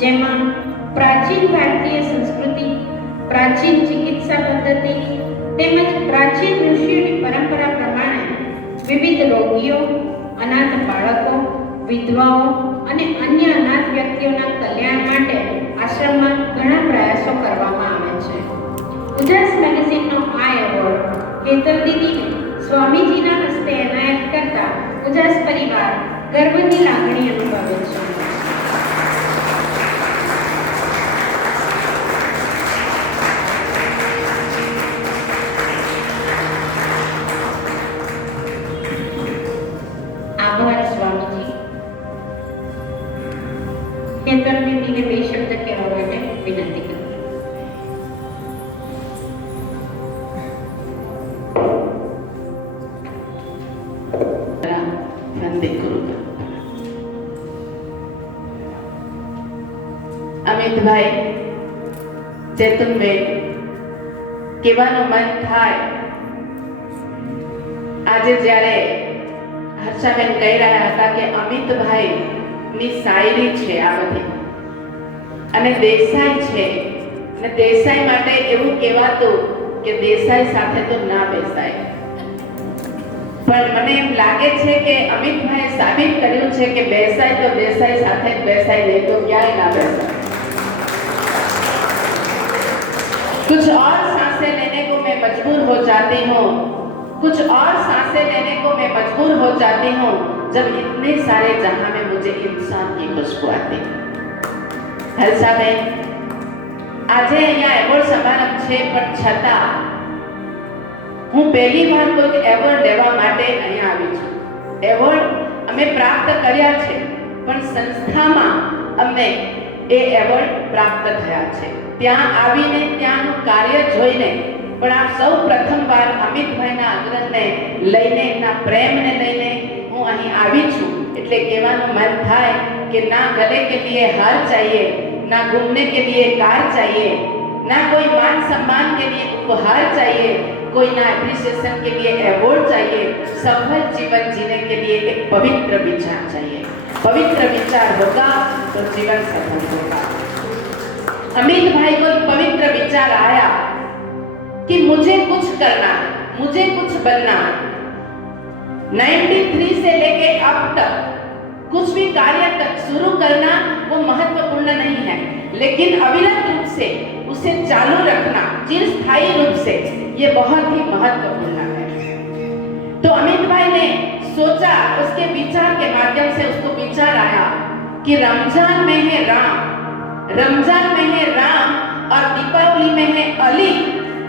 જેમાં પ્રાચીન ભારતીય સંસ્કૃતિ, પ્રાચીન ચિકિત્સા પદ્ધતિ તેમજ પ્રાચીન ઋષિઓની પરંપરા પ્રમાણે વિવિધ રોગીઓ, અનાથ બાળકો, વિધવાઓ અને અન્ય અનાથ વ્યક્તિઓના કલ્યાણ માટે આશ્રમમાં ઘણા પ્રયાસો કરવામાં આવે છે. ઉજાસ મેગેઝિનનો આ એવોર્ડ હેતલ દીદીને સ્વામીજીના હસ્તે એનાયત કરતા ઉજાસ પરિવાર ગર્વની લાગણી અનુભવે છે. આભાર સ્વામીજી. હેતલ દીદીને બે શબ્દ કહેવા માટે વિનંતી કરું છું. વંદે ગુરુદેવ. અમિતભાઈ, ચેતનબેન, કહેવાનું મન થાય આજે જ્યારે હર્ષાબેન કહી રહ્યા હતા કે અમિતભાઈ ની શાયરી છે આ બધી અને દેસાઈ છે અને દેસાઈ માટે એવું કહેવાતું કે દેસાઈ સાથે તો ના બેસાય, પણ મને એમ લાગે છે કે અમિતભાઈએ સાબિત કર્યું છે કે બેસાય તો દેસાઈ સાથે જ બેસાય, નહીં તો ક્યાંય ના બેસાય. कुछ और सांसें लेने को मैं मजबूर हो जाती हूँ, कुछ और सांसें लेने को मैं मजबूर हो जाती हूँ जब इतने सारे जहां में मुझे इंसान की खुशबू आती है. હર્ષાબેન, આજે અહીંયા એવોર્ડ સમારંભ છે, પણ છતાં હું પહેલી વાર કોઈ એવોર્ડ લેવા માટે અહીંયા આવી છું. એવોર્ડ અમે પ્રાપ્ત કર્યા છે, પણ સંસ્થામાં અમને એ એવોર્ડ પ્રાપ્ત થયા છે. ત્યાં આવીને ત્યાંનું કાર્ય જોઈને પણ આ સૌ પ્રથમવાર અમિતભાઈના આગ્રહને લઈને, એમના પ્રેમને લઈને હું અહીં આવી છું. એટલે કહેવાનું મન થાય કે ના ગલે કે લીએ હાર चाहिए, ना घूमने के लिए कार चाहिए, ना कोई मान सम्मान के लिए उपहार चाहिए, कोई ना एप्रिसिएशन के लिए अवार्ड चाहिए. सफल जीवन जीने के लिए एक पवित्र विचार चाहिए. पवित्र विचार होगा तो जीवन सफल होगा. अमित भाई को एक पवित्र विचार आया कि मुझे कुछ करना है, मुझे कुछ बनना है. 93 से लेके अब तक कुछ भी कार्य शुरू करना वो महत्वपूर्ण नहीं है, लेकिन अविरत रूप से उसे चालू रखना, चिरस्थायी रूप से, ये बहुत ही महत्वपूर्ण है. तो अमित भाई ने सोचा, उसके विचार के माध्यम से उसको विचार आया कि रमजान में है राम, रमजान में है राम और दीपावली में है अली,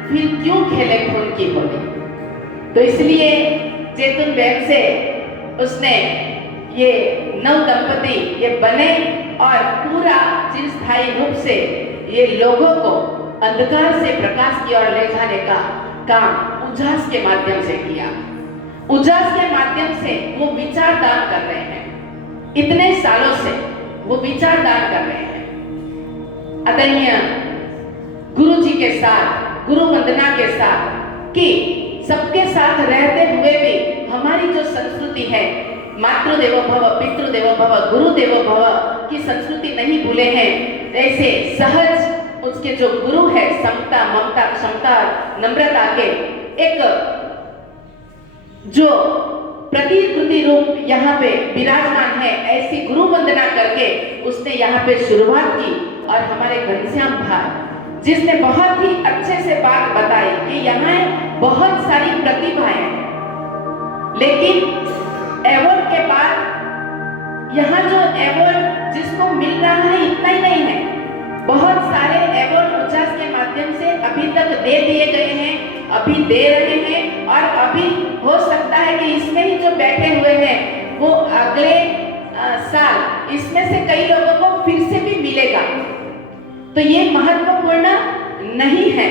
फिर क्यों खेले खून की होली. तो इसलिए जैतून बहन से उसने ये नव दंपति ये बने और पूरा चिरस्थायी रूप से ये लोगों को अंधकार से प्रकाश की ओर ले जाने का काम उजास के माध्यम से किया. उजास के माध्यम से वो विचारदान कर रहे हैं. इतने सालों से वो विचारदान कर रहे हैं. आदरणीय गुरु जी के साथ, गुरु वंदना के साथ, कि सबके साथ रहते हुए भी हमारी जो संस्कृति है, मातृदेवो भव, पितृदेवो भव, गुरुदेवो भव की संस्कृति नहीं भूले हैं. ऐसे सहज उसके जो गुरु है, समता, ममता, क्षमता, नम्रता के एक जो प्रतिकृति रूप यहाँ पे विराजमान है, ऐसी गुरु वंदना करके उसने यहाँ पे शुरुआत की। और हमारे घनश्याम भाई जिसने बहुत ही अच्छे से बात बताई कि यहाँ बहुत सारी प्रतिभाएं हैं, लेकिन अवार्ड के बाद यहाँ जो अवार्ड जिसको मिल रहा है इतना ही नहीं है, बहुत सारे अवार्ड उजास के माध्यम से अभी तक दे दिए गए हैं, अभी दे रहे हैं, और अभी हो सकता है कि इसमें ही जो बैठे हुए हैं वो अगले साल इसमें से कई लोगों को फिर से भी मिलेगा। तो ये महत्वपूर्ण नहीं है,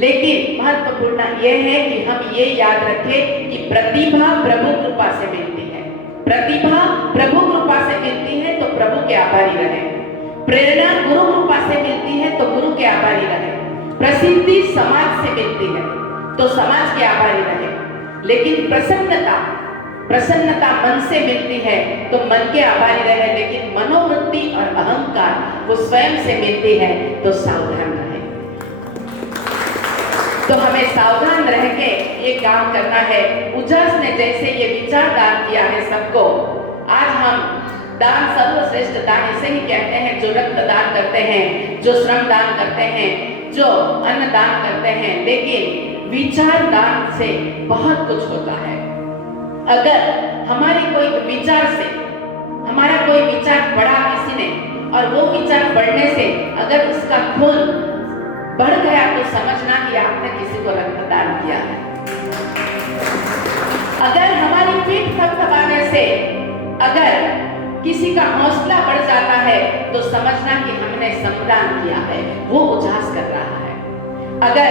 लेकिन महत्वपूर्ण ये है कि हम ये याद रखें कि प्रतिभा प्रभु कृपा से मिलती है। प्रतिभा प्रभु कृपा से मिलती है तो प्रभु के आभारी रहे। प्रेरणा गुरु कृपा से मिलती है तो गुरु के आभारी रहे। प्रसिद्धि समाज से मिलती है तो समाज के आभारी रहे। लेकिन प्रसन्नता मन से मिलती है तो मन के आभारी रहे। लेकिन मनोवृत्ति और अहंकार वो स्वयं से मिलती है तो सावधान रहे। तो हमें सावधान रह के ये काम करना है। उजास ने जैसे ये विचार दान किया है सबको, आज हम दान सर्वश्रेष्ठ दान इसे ही कहते हैं, जो रक्त दान करते हैं, जो श्रम दान करते हैं, जो अन्न दान करते हैं। लेकिन विचार दान से बहुत कुछ होता है। अगर हमारी कोई विचार से, हमारा कोई विचार बढ़ा किसी ने और वो विचार बढ़ने से अगर उसका खून बढ़ गया तो समझना कि आपने किसी को रक्तदान किया है। अगर हमारी पीठ थपथपाने से अगर किसी का हौसला बढ़ जाता है तो समझना कि हमने श्रमदान किया है, वो उजास कर रहा है। अगर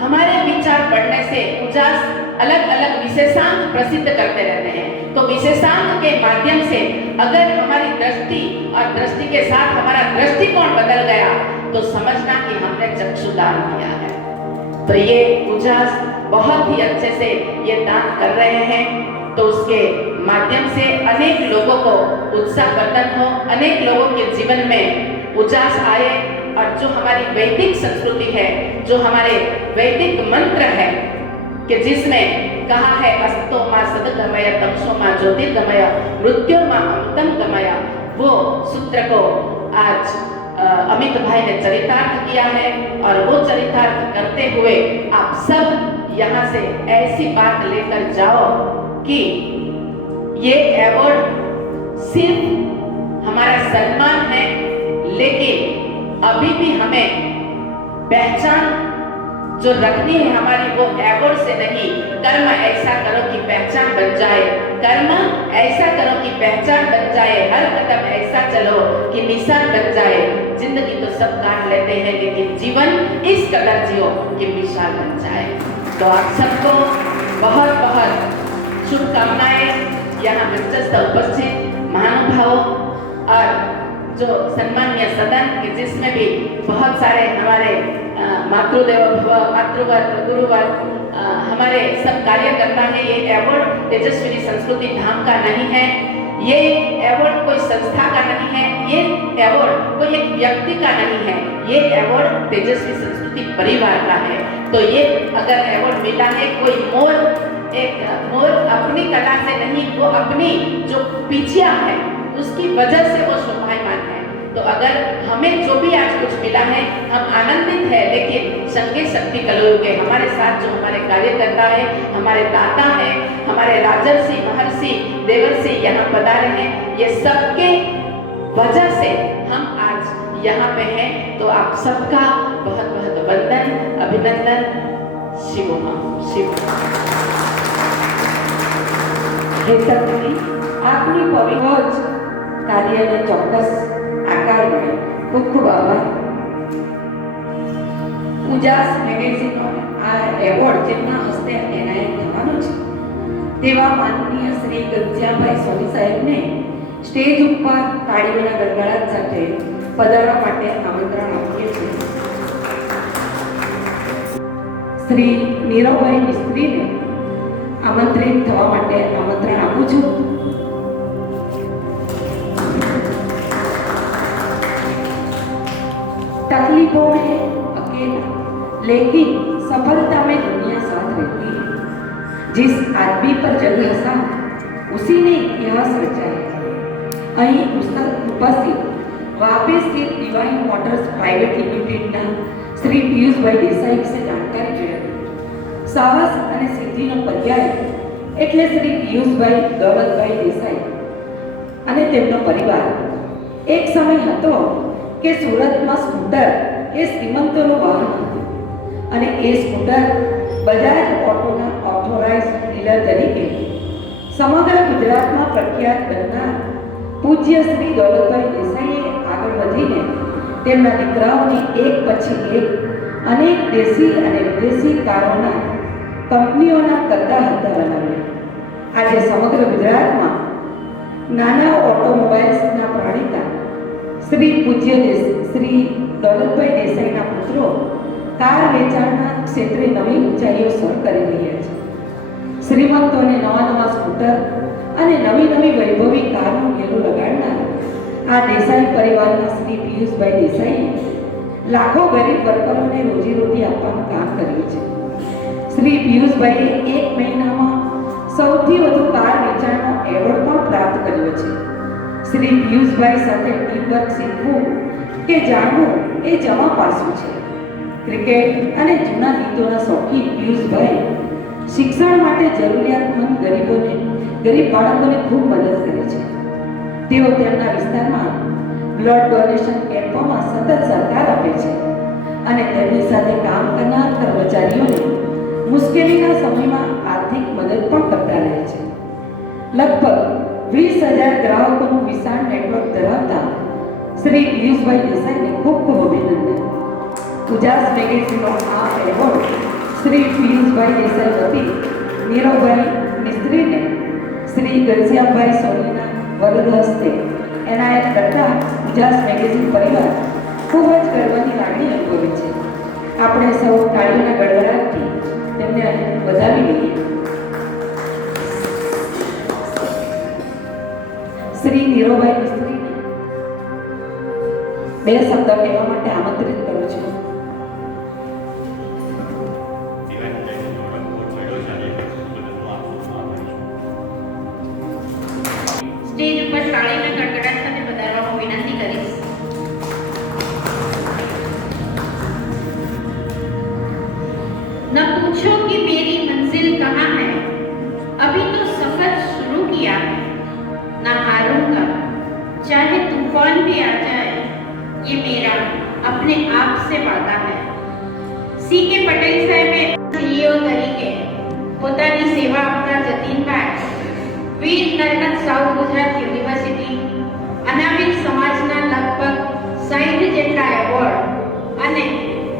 हमारे विचार बढ़ने से उजास अलग अलग विशेषांक प्रसिद्ध करते रहते हैं, तो विशेषांक के माध्यम से अगर हमारी दृष्टि और दृष्टि के साथ हमारा दृष्टिकोण बदल गया तो समझना कि हमने चक्षुदान किया है। तो ये उजास बहुत ही अच्छे से ये दान कर रहे हैं, तो उसके माध्यम से अनेक लोगों को उत्साह वर्धन हो, अनेक लोगों के जीवन में उजास आए। और जो हमारी वैदिक संस्कृति है, जो हमारे वैदिक मंत्र है कि जिसमें कहा है अस्तो मां सदगमय तमसो मां ज्योतिर्गमय मृत्योर्मा अमृतम गमय, वो सूत्र को आज अमित भाई ने चरितार्थ किया है। और वो चरितार्थ करते हुए आप सब यहाँ से ऐसी बात लेकर जाओ कि ये अवार्ड सिर्फ हमारा सम्मान है, लेकिन अभी भी हमें पहचान जो रखनी है हमारी, वो अवार्ड से नहीं, कर्म ऐसा करो कि पहचान बन जाए, कर्म ऐसा करो कि पहचान बन जाए, हर कदम ऐसा चलो कि निशान बन जाए। जिंदगी तो सब काट लेते हैं, लेकिन जीवन इस कदर जियो कि मिसाल बन जाए। तो आप सबको बहुत बहुत शुभकामनाएं। यहाँ मंचस्थ उपस्थित महानुभावों और जो सम्मानीय सदन के जिसमें भी बहुत सारे हमारे मातृदेव भव, मातृवर्ग, गुरुवर्ग, हमारे सब कार्यकर्ता हैं। ये अवार्ड तेजस्विनी संस्कृति धाम का नहीं है, ये अवार्ड कोई संस्था का नहीं है, ये अवार्ड कोई एक व्यक्ति का नहीं है, ये अवार्ड तेजस्वी संस्कृति परिवार का है। तो ये अगर अवार्ड मिला है, कोई मोर अपनी कला से नहीं, वो अपनी जो पिछिया है उसकी वजह से वो शोभायमान है। तो अगर हमें जो भी आज कुछ मिला है हम आनंदित है, लेकिन संगे शक्ति कलयुग के हमारे साथ जो हमारे कार्यकर्ता है, हमारे दाता है, हमारे राजर्षि महर्षि देवर्षि यहाँ पधारे हैं, ये सबके वजह से हम आज यहाँ पे हैं। तो आप सबका बहुत बहुत वंदन, अभिनंदन। शिव शिव આપની પવિત્ર કાર્યને ચોક્કસ આકાર મળે. ખૂબ ખૂબ આભાર. ઉજાસ મેગેઝિનનો આ એવોર્ડ જેમના હસ્તે એનાયત થવાનો છે તેવા માનનીય શ્રી ઘનશ્યામભાઈ સોની સાહેબને સ્ટેજ ઉપર તાળીઓના ગડગડાટ સાથે પધારવા માટે આમંત્રણ આપીએ છીએ. શ્રી નીરવભાઈ મિસ્ત્રીને आमंत्रित થવા માટે આમંત્રણ આપું છું. तकलीफों में अकेला लेकिन सफलता में दुनिया साथ रहती है. जिस आदमी पर जल हंसा उसी ने इतिहास रचाया है। અહીં ઉપસ્થિત વાપી સ્થિત ડિવાઇન મોટર્સ પ્રાઇવેટ લિમિટેડના શ્રી પિયુષભાઈ દેસાઈ વિશે જાણકારી મેળવી। સાહસ અને સિદ્ધિનો પર્યાય એટલે શ્રી પિયુષભાઈ દોલતભાઈ દેસાઈ અને તેમનો પરિવાર। એક સમય હતો કે સુરતમાં સ્કૂટર એ શ્રીમંતોનું વાહન હતું અને એ સ્કૂટર બજાજ ઓટોના ઓથોરાઇઝ ડીલર તરીકે સમગ્ર ગુજરાતમાં પ્રખ્યાત બનનાર પૂજ્ય શ્રી દોલતભાઈ દેસાઈએ આગળ વધીને તેમના દીકરાઓને એક પછી એક અનેક દેશી અને વિદેશી કારોના કંપનીઓના કરતા હતા બનાવ્યા। આજે સમગ્ર ગુજરાતમાં નાના ઓટોમોબાઈલ્સના પ્રણેતા શ્રી પૂજ્ય શ્રી દોલતભાઈ દેસાઈના પુત્રો કાર વેચાણના ક્ષેત્રે નવી ઊંચાઈઓ સર કરી રહ્યા છે। શ્રીમંતોને નવા નવા સ્કૂટર અને નવી નવી વૈભવી કારનું ઘેરું લગાડનાર આ દેસાઈ પરિવારના શ્રી પિયુષભાઈ દેસાઈએ લાખો ગરીબ વર્કરોને રોજીરોટી આપવાનું કામ કર્યું છે। શ્રી પિયુષભાઈએ એક મહિનામાં સૌથી વધુ કાર વેચાણનો એવોર્ડ પણ પ્રાપ્ત કર્યો છે। શ્રી પિયુષભાઈ સાથે ટીમવર્ક શીખવું કે જાણવું એ જમા પાસું છે। ક્રિકેટ અને જૂના ગીતોના શોખીન પિયુષભાઈ શિક્ષણ માટે જરૂરિયાતમંદ ગરીબ બાળકોને ખૂબ મદદ કરે છે। તેઓ તેમના વિસ્તારમાં બ્લડ ડોનેશન કેમ્પોમાં સતત સહકાર આપે છે અને તેમની સાથે કામ કરનાર કર્મચારીઓને મુશ્કેલીના સમયમાં આર્થિક મદદ પણ કરતા રહે છે। લગભગ 20,000 ગ્રાહકોનું વિશાળ નેટવર્ક ધરાવતા શ્રી પિયુષભાઈ દેસાઈને ખૂબ ખૂબ અભિનંદન। ઉજાસ મેગેઝીનનો આ એવોર્ડ શ્રી પિયુષભાઈ દેસાઈ વતી નીરવભાઈ મિસ્ત્રીને શ્રી ઘનશ્યામભાઈ સોનીના વરદ હસ્તે એનાયત કરતા ઉજાસ મેગેઝીન પરિવાર ખૂબ જ ગર્વની લાગણી અનુભવે છે। આપણે સૌ તાળીઓના ગડગડાટથી તેમને વધાવી લઈએ। શ્રી નીરવભાઈ મિસ્ત્રીને બે શબ્દ કહેવા માટે આમંત્રિત કરું છું। સ્ટેજ ઉપર તાળીના ગડગડાટ સાથે પધારવા હું વિનંતી કરીશ। न पूछो कि मेरी मंजिल कहाँ है, अभी तो सफर शुरू किया है। न हारूंगा चाहे तूफान भी आ जाए, ये मेरा अपने आप से वादा है। સી કે પટેલ સાહેબે સીઈઓ તરીકે પોતાની સેવા આપતા જતીનભાઈ વીર નર્મદ સાઉથ ગુજરાત યુનિવર્સિટી અનાવિલ સમાજના લગભગ 60 જેટલા એવોર્ડ અને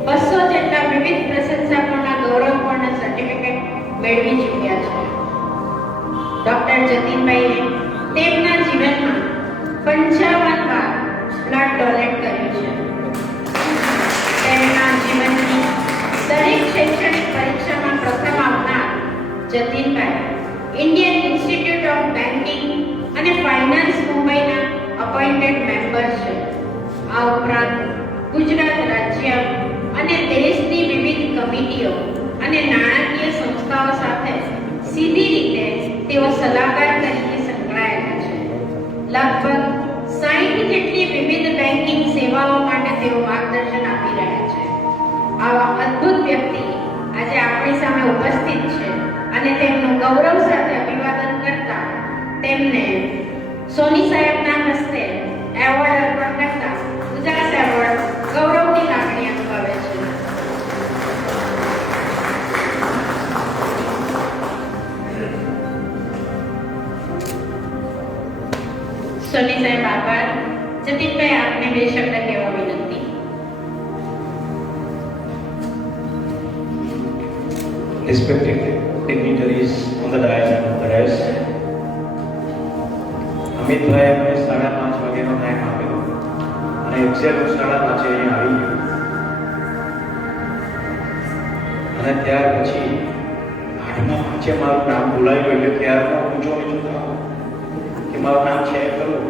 200 જેટલા વિવિધ પ્રશંસકોના ગૌરવપૂર્ણ સર્ટિફિકેટ મેળવી ચૂક્યા છે। ડોક્ટર જતીનભાઈએ તેમના જીવનમાં 55 વાર બ્લડ ડોનેટ કર્યું છે। તેમના જીવનની દરેક શૈક્ષણિક પરીક્ષામાં પ્રથમ આવનાર જતીનભાઈ ઇન્ડિયન ઇન્સ્ટિટ્યૂટ ઓફ બેન્કિંગ અને ફાઇનાન્સ મુંબઈના અપોઇન્ટેડ મેમ્બર છે। આ ઉપરાંત ગુજરાત રાજ્ય અને દેશની વિવિધ કમિટીઓ અને નાણાકીય સંસ્થાઓ સાથે સીધી રીતે તેઓ સલાહકાર તરીકે સંકળાયેલા છે। લગભગ 60 જેટલી વિવિધ બેન્કિંગ સેવાઓ માટે તેઓ માર્ગદર્શન આપી રહ્યા છે। આવા અદ્ભુત વ્યક્તિ આજે આપણી સામે ઉપસ્થિત છે અને તેમનું ગૌરવ સાથે અભિવાદન કરતા તેમને સોની સાહેબના હસ્તે એવોર્ડ અર્પણ કરતા ઉજાસ એવોર્ડ ગૌરવની લાગણી અનુભવે છે। સોની સાહેબ આભાર। જતીનભાઈ આપને બે શબ્દ કહેવા વિનંતી। Respected dignitaries on the dais and on the rest, Amitbhai અમને 5:30 વાગ્યાનો ટાઈમ આપ્યો અને એક્ઝેક્ટ 5:30 અહીંયા આવી ગયો અને ત્યાર પછી 8મા પાંચે મારું નામ બોલાયું એટલે ત્યારમાં ઊંચો નીચો થાવ કે મારું નામ છે ખરું।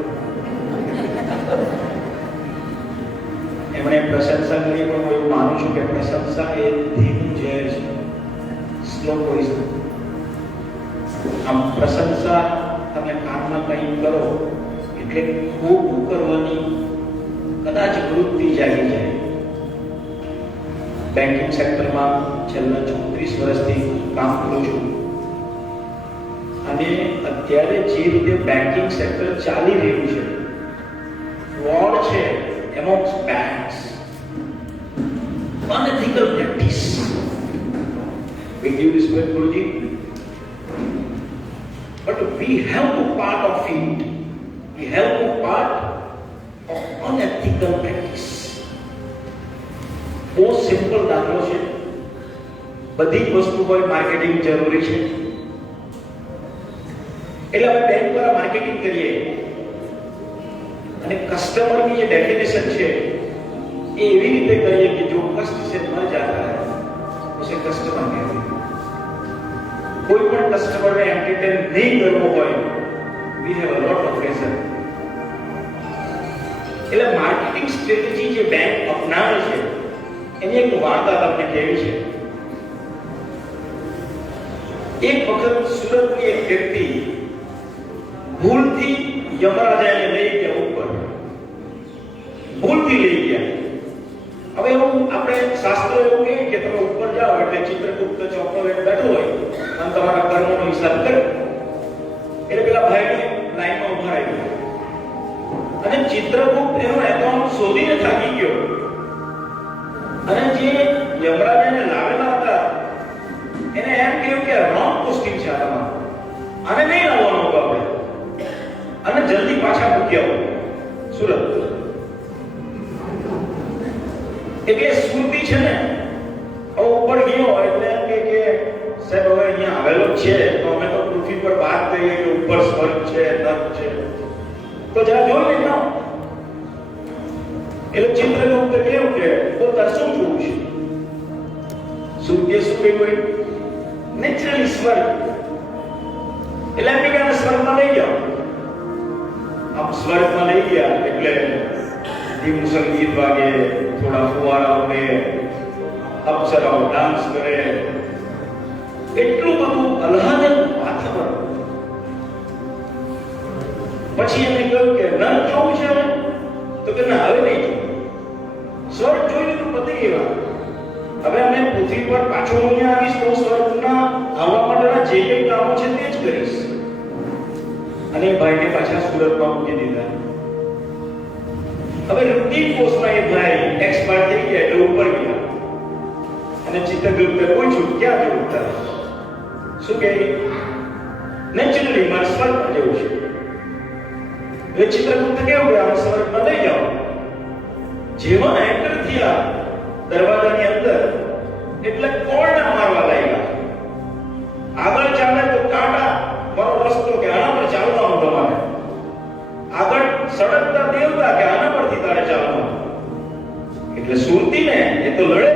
એમણે પ્રશંસા કરી પણ હું એવું માનું છું કે પ્રશંસા એ ધીમું ઝેર છે, સ્લો પોઈઝન। આમ પ્રશંસા તમે કામમાં કંઈ કરો એટલે ખૂબ કરવાની કદાચ વૃત્તિ જાગી જાય. બેન્કિંગ સેક્ટરમાં છેલ્લા 34 વર્ષથી કામ કરું છું અને અત્યારે જે રીતે બેન્કિંગ સેક્ટર ચાલી રહ્યું છે, ફ્રોડ છે amongst banks, unethical practice. With due respect, Guruji, but we have to part of it. We have to part of unethical practice. બહુ સિમ્પલ દાખલો છે. બધી જ વસ્તુ પર માર્કેટિંગ જરૂરી છે. એટલે આપણે બેંક દ્વારા માર્કેટિંગ કરીએ અને કસ્ટમરની જે ડેફિનેશન છે એ એવી રીતે કરીએ કે જો કષ્ટ से मर जाता है उसे कस्टमर कहते हैं. कोई પણ કસ્ટમરને એન્ટરટેન નહીં કરવો હોય, we have a lot of reason. એટલે માર્કેટિંગ સ્ટ્રેટેજી જે બેંક અપનાવે છે એની એક વાર્તા તમને કહેવી છે. એક વખત સુરતની એક વ્યક્તિ ભૂલથી યમરાજાને લઈ ગયા ઉપર, ભૂલથી લઈ ગયા. હવે એવું આપણે શાસ્ત્રો એવું કહે કે તમે ઉપર જાઓ એટલે ચિત્રગુપ્ત ચોકનો એક બેઠો હોય અને તમારા કર્મનો હિસાબ કરે. એટલે પેલા ભાઈને લાઈનમાં ઉભા રહી ગયા અને ચિત્રગુપ્ત એનો એકાઉન્ટ શોધીને થાકી ગયો અને જે યમરાજાને લાવેલા હતા એને એમ કહ્યું કે રોંગ પોસ્ટિંગ છે આમાં, આને નહીં લાવવાનું આપણે અને જલ્દી પાછા મૂકી આવો સુરત. એટલે સુરતી છે ને ઉપર ગયો એટલે એમ કે સાહેબ હવે અહીંયા આવેલો છે તો અમે તો પૃથ્વી પર વાત કરીએ કે ઉપર સ્વર્ગ છે, નર્ક છે, તો જરા જોઈ લેજો. એટલે ચિત્રગુપ્ત કેવું કે તો તાર શું જોવું છે? સુરતીએ શું કહ્યું? નેચરલી સ્વર્ગ. એટલે એમ કે સ્વર્ગમાં લઈ જાઓ. આમ સ્વર્ગમાં લઈ ગયા એટલે ધીમું સંગીત વાગે, થોડા ફુવારા ઉડે, અપ્સરાઓ ડાન્સ કરે, એટલું બધું અલ્હાદન વાતાવરણ. પછી એમને કહ્યું કે નર્ક જોવું છે તો કે ના હવે નહીં જોવું. સ્વર્ગ જોઈ લીધું, પતી ગઈ વાત. હવે અમે પૃથ્વી પર પાછો અહીંયા આવીશ તો સ્વર્ગના આવવા માટેના જે કંઈ કામો છે તે જ કરીશ. અને ભાઈને પાછા સુરતમાં મૂકી દીધા. હવે રૂટીન કોર્સમાં એ ભાઈ એક્સપર્ટ થઈ ગયા એટલે ઉપર ગયા અને ચિત્રગુપ્તે પૂછ્યું ક્યાં જવું તારે? શું કહે? નેચરલી મારે સ્વર્ગમાં જવું છે. એ ચિત્રગુપ્ત કેવું કે આ સ્વર્ગમાં લઈ જાઓ. જેવા એન્ટર થયા દરવાજાની અંદર એટલે કોળના મારવા લાગ્યા. આગળ ચાલે તો કાંટા મારો રસ્તો કે આના પર ચાલવાનું તમારે, આગળ સડકતા દેવતા કે આના પરથી તારે ચાલવાનું. એટલે સુરતી ને એ તો લડે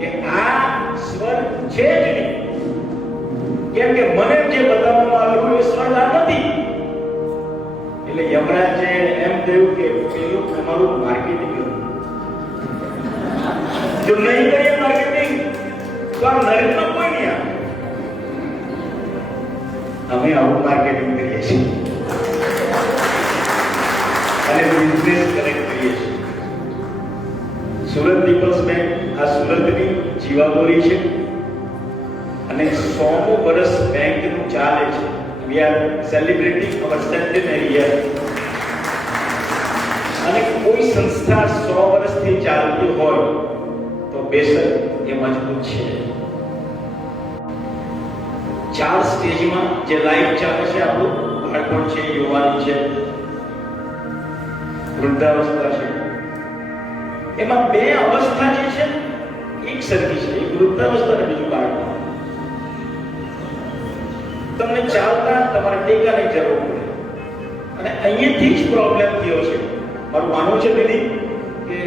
કે આ સ્વર્ગ છે જ નહીં, કેમ કે મને જે બતાવવામાં આવ્યું એ સ્વર્ગ આ નથી. એટલે યમરાજે એમ કહ્યું કે પેલું તમારું માર્કેટિંગ જો નહીં કરીએ માર્કેટિંગ તો આ નરેન્દ્ર કોઈ નહીં આવે. અમે આવું માર્કેટિંગ કરીએ છીએ અને બિઝનેસ કનેક્ટ કરીએ છીએ. સુરત પીપલ્સ બેંક આ સુરતની જીવાદોરી છે અને 100મું વર્ષ બેંકનું ચાલે છે. We are celebrating our centenary year. અને કોઈ સંસ્થા 100 વર્ષથી ચાલતી હોય તો બેશક એ મજબૂત છે. 4 સ્ટેજમાં જે લાઈફ ચાલે છે, આપણું બાળપણ છે, યુવાની છે, વૃદ્ધાવસ્થા છે. એમાં 2 અવસ્થા જે છે એક સરખી છે, એક વૃદ્ધાવસ્થા અને બીજું બાળપણ. તમને ચાલતા તમારે ટેકાની જરૂર પડે અને અહીંયાથી જ પ્રોબ્લેમ થયો છે. મારું માનવું છે દીદી કે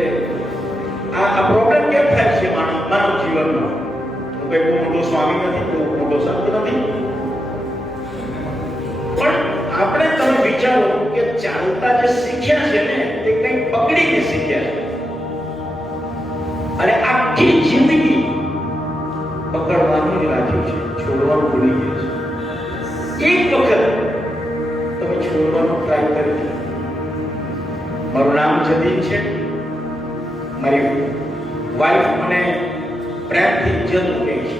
આ પ્રોબ્લેમ કેમ થાય છે માનવ જીવનમાં? તો કોઈ બહુ મોટો સ્વામી નથી, બહુ મોટો સંત નથી, પણ આપણે તમે વિચારો કે ચાલતા જે શીખ્યા છે ને તે કંઈક પકડીને શીખ્યા છે અને આખી જિંદગી પકડવાનું જ રાખ્યું છે, છોડવાનું ભૂલી ગયા છે. એક વખત છોડવાનો ટ્રાય કર્યો. મારું નામ જતીન છે. મારી વાઈફ મને પ્રેમથી જતું કહે છે.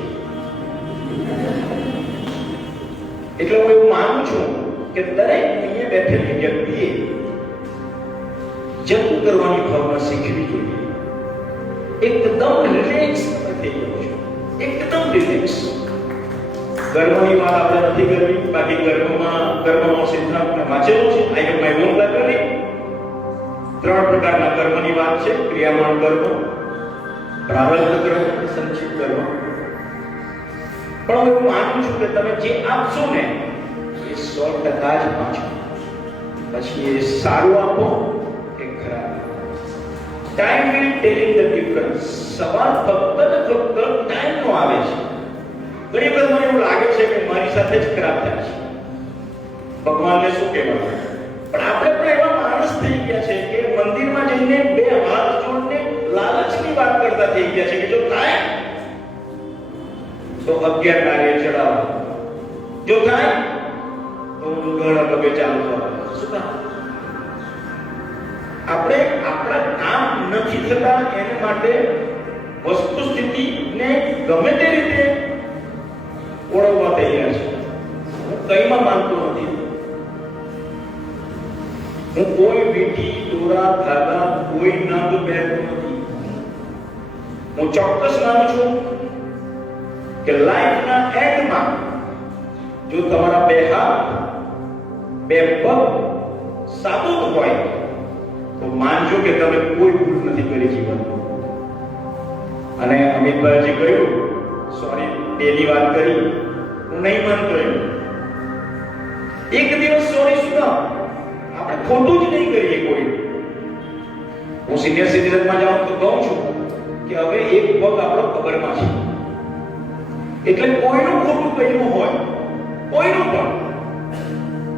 એટલે હું એવું માનું છું કે દરેક અહીંયા બેઠેલી વ્યક્તિએ જતું કરવાની ભાવના શીખવી જોઈએ. એકદમ રિલેક્સ થઈ જવું છે, એકદમ રિલેક્સ. કર્મની વાત આપણે નથી કરવી, બાકી કર્મનો સિદ્ધાંત મેં વાંચેલો છે. I have my own library. 3 પ્રકારના કર્મની વાત છે: ક્રિયામાન કર્મ, પ્રારબ્ધ કર્મ, સંચિત કર્મ. પણ હું માનું છું કે તમે જે આપશો ને એ 100% જ પાછો. પછી એ સારું આપો કે ખરાબ. Time will telling the difference. સવાલ ફક્ત ને ફક્ત ટાઈમનો આવે છે. ઘણી વખત મને એવું લાગે છે કે મારી સાથે જ ખરાબ થાય છે. ભગવાનને શું કહેવાનું? પણ આપણે પણ એવા માણસ થઈ ગયા છે કે મંદિરમાં જઈને 2 હાથ જોડીને લાલચની વાત કરતા થઈ ગયા છે કે જો થાય તો 11 નારિયેળ ચડાવો, જો થાય તો ઘણા પગે ચાલુ કરો. શું કામ? આપણે આપણા કામ નથી થતા એને માટે વસ્તુ સ્થિતિને ગમે તે રીતે ઓળખવા તૈયાર છે. હું કઈમાં માનતો નથી. હું કોઈ વીંટી, દોરા, ધાગા, કોઈ નંગ પહેરતો નથી. હું ચોક્કસ માનું છું કે લાઈફના એન્ડમાં જો તમારા 2 હાથ 2 પગ સાબુત હોય તો માનજો કે તમે કોઈ ભૂલ નથી કરી જીવનમાં. અને અમિતભાઈએ કહ્યું, સોરી, ડેલી વાત કરી, હું નહીં માનતો એમ. એક દિવસ સોરી શું કામ? આપણે ખોટું જ નહીં કરીએ કોઈ. હું સિનિયર સિટીઝનમાં જાઉં તો કહું છું કે હવે એક પગ આપણો કબરમાં છે. એટલે કોઈનું ખોટું કર્યું હોય, કોઈનું પણ,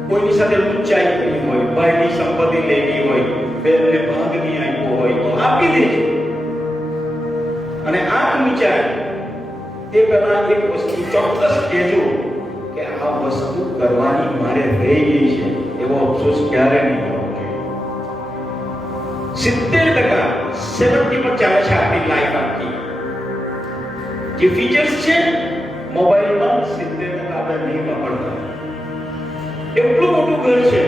કોઈની સાથે લુચ્ચાઈ કરી હોય, ભાઈની સંપત્તિ લેવી હોય, બેનને ભાગ નહીં આપ્યો હોય તો આપી દેજો. અને આંખ મીચાય તે પહેલા એક વસ્તુ ચોક્કસ કહેજો કે આ વસ્તુ કરવાની મારે રહી ગઈ છે, એવો અફસોસ ક્યારે નહીં કરવો જોઈએ. 70% પર ચાલે છે આપણી લાઈફ. આખી જે ફીચર્સ છે મોબાઈલમાં 70% આપણે નહીં વાપરતા. એટલું મોટું ઘર છે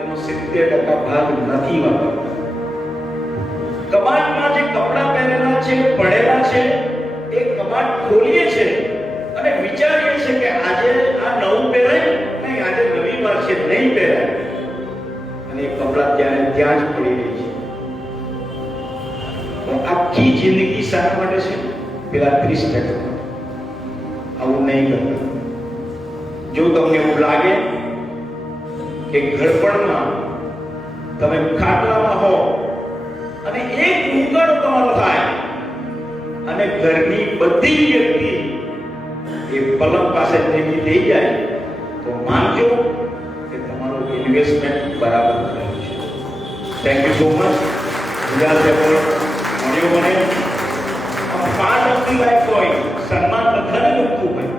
એનો 70% ભાગ નથી વાપરતા. કબાટમાં જે કપડા પહેરેલા છે, પડેલા છે, એ કબાટ ખોલીએ છે અને વિચારીએ છે કે આજે આ નવું પહેરાય, નહીં આજે રવિવાર છે નહીં પહેરાય, અને એ કપડા ત્યાં જ પડી રહી છે. આખી જિંદગી શાના માટે છે? પેલા 30%. આવું નહીં કરતા. જો તમને એવું લાગે કે ઘડપણમાં તમે ખાટલામાં હો અને એક ઉંગાડો તમારો થાય અને ઘરની બધી વ્યક્તિ એ પલંગ પાસે ભેગી થઈ જાય તો માનજો કે તમારું ઇન્વેસ્ટમેન્ટ બરાબર થયું છે. Thank you so much. Gujarat paper મળ્યો મને. પાર્ટ ઓફ ધી લાઈફ હોય. સન્માન બધાને ગમતું હોય,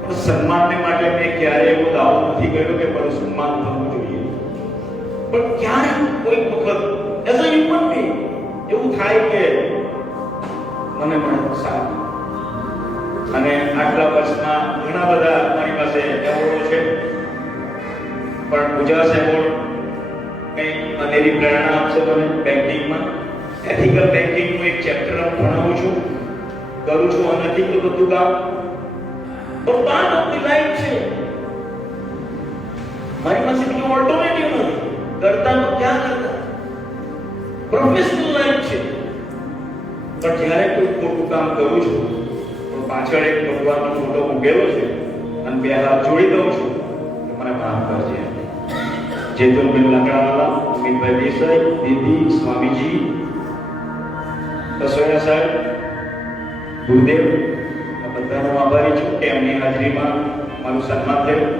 પણ સન્માનને માટે મેં ક્યારે એવો દાવો નથી કર્યો કે મારું સન્માન થવું જોઈએ. પણ ક્યારેક કોઈક વખત એઝ અ હ્યુમન બીંગ એવું થાય કે મને સારું. અને આટલા વર્ષમાં ઘણા બધા મારી પાસે એવોર્ડો છે, પણ ગુજરાત એવોર્ડ કંઈ અનેરી પ્રેરણા આપશે મને બેન્કિંગમાં. એથિકલ બેન્કિંગનું એક ચેપ્ટર હું ભણાવું છું, કરું છું અનૈતિક બધું કામ. તો પાર્ટ ઓફ ધી લાઈફ છે. મારી પાસે બીજો ઓલ્ટરનેટિવ નથી. કરતા તો ક્યાં કરતા પ્રોફેશનલ લાઈફ છે. પણ જ્યારે કોઈ ખોટું કામ કરું છું તો પાછળ એક ભગવાનનો ફોટો મૂકેલો છે અને 2 હાથ જોડી દઉં છું કે મને માફ કરજે. જેતુલબેન લાકડાવાલા, અમિતભાઈ દેસાઈ, દીદી, સ્વામીજી, કસોયા સાહેબ, ગુરુદેવ, આ બધાનો આભારી છું કે એમની હાજરીમાં મારું સન્માન થયું.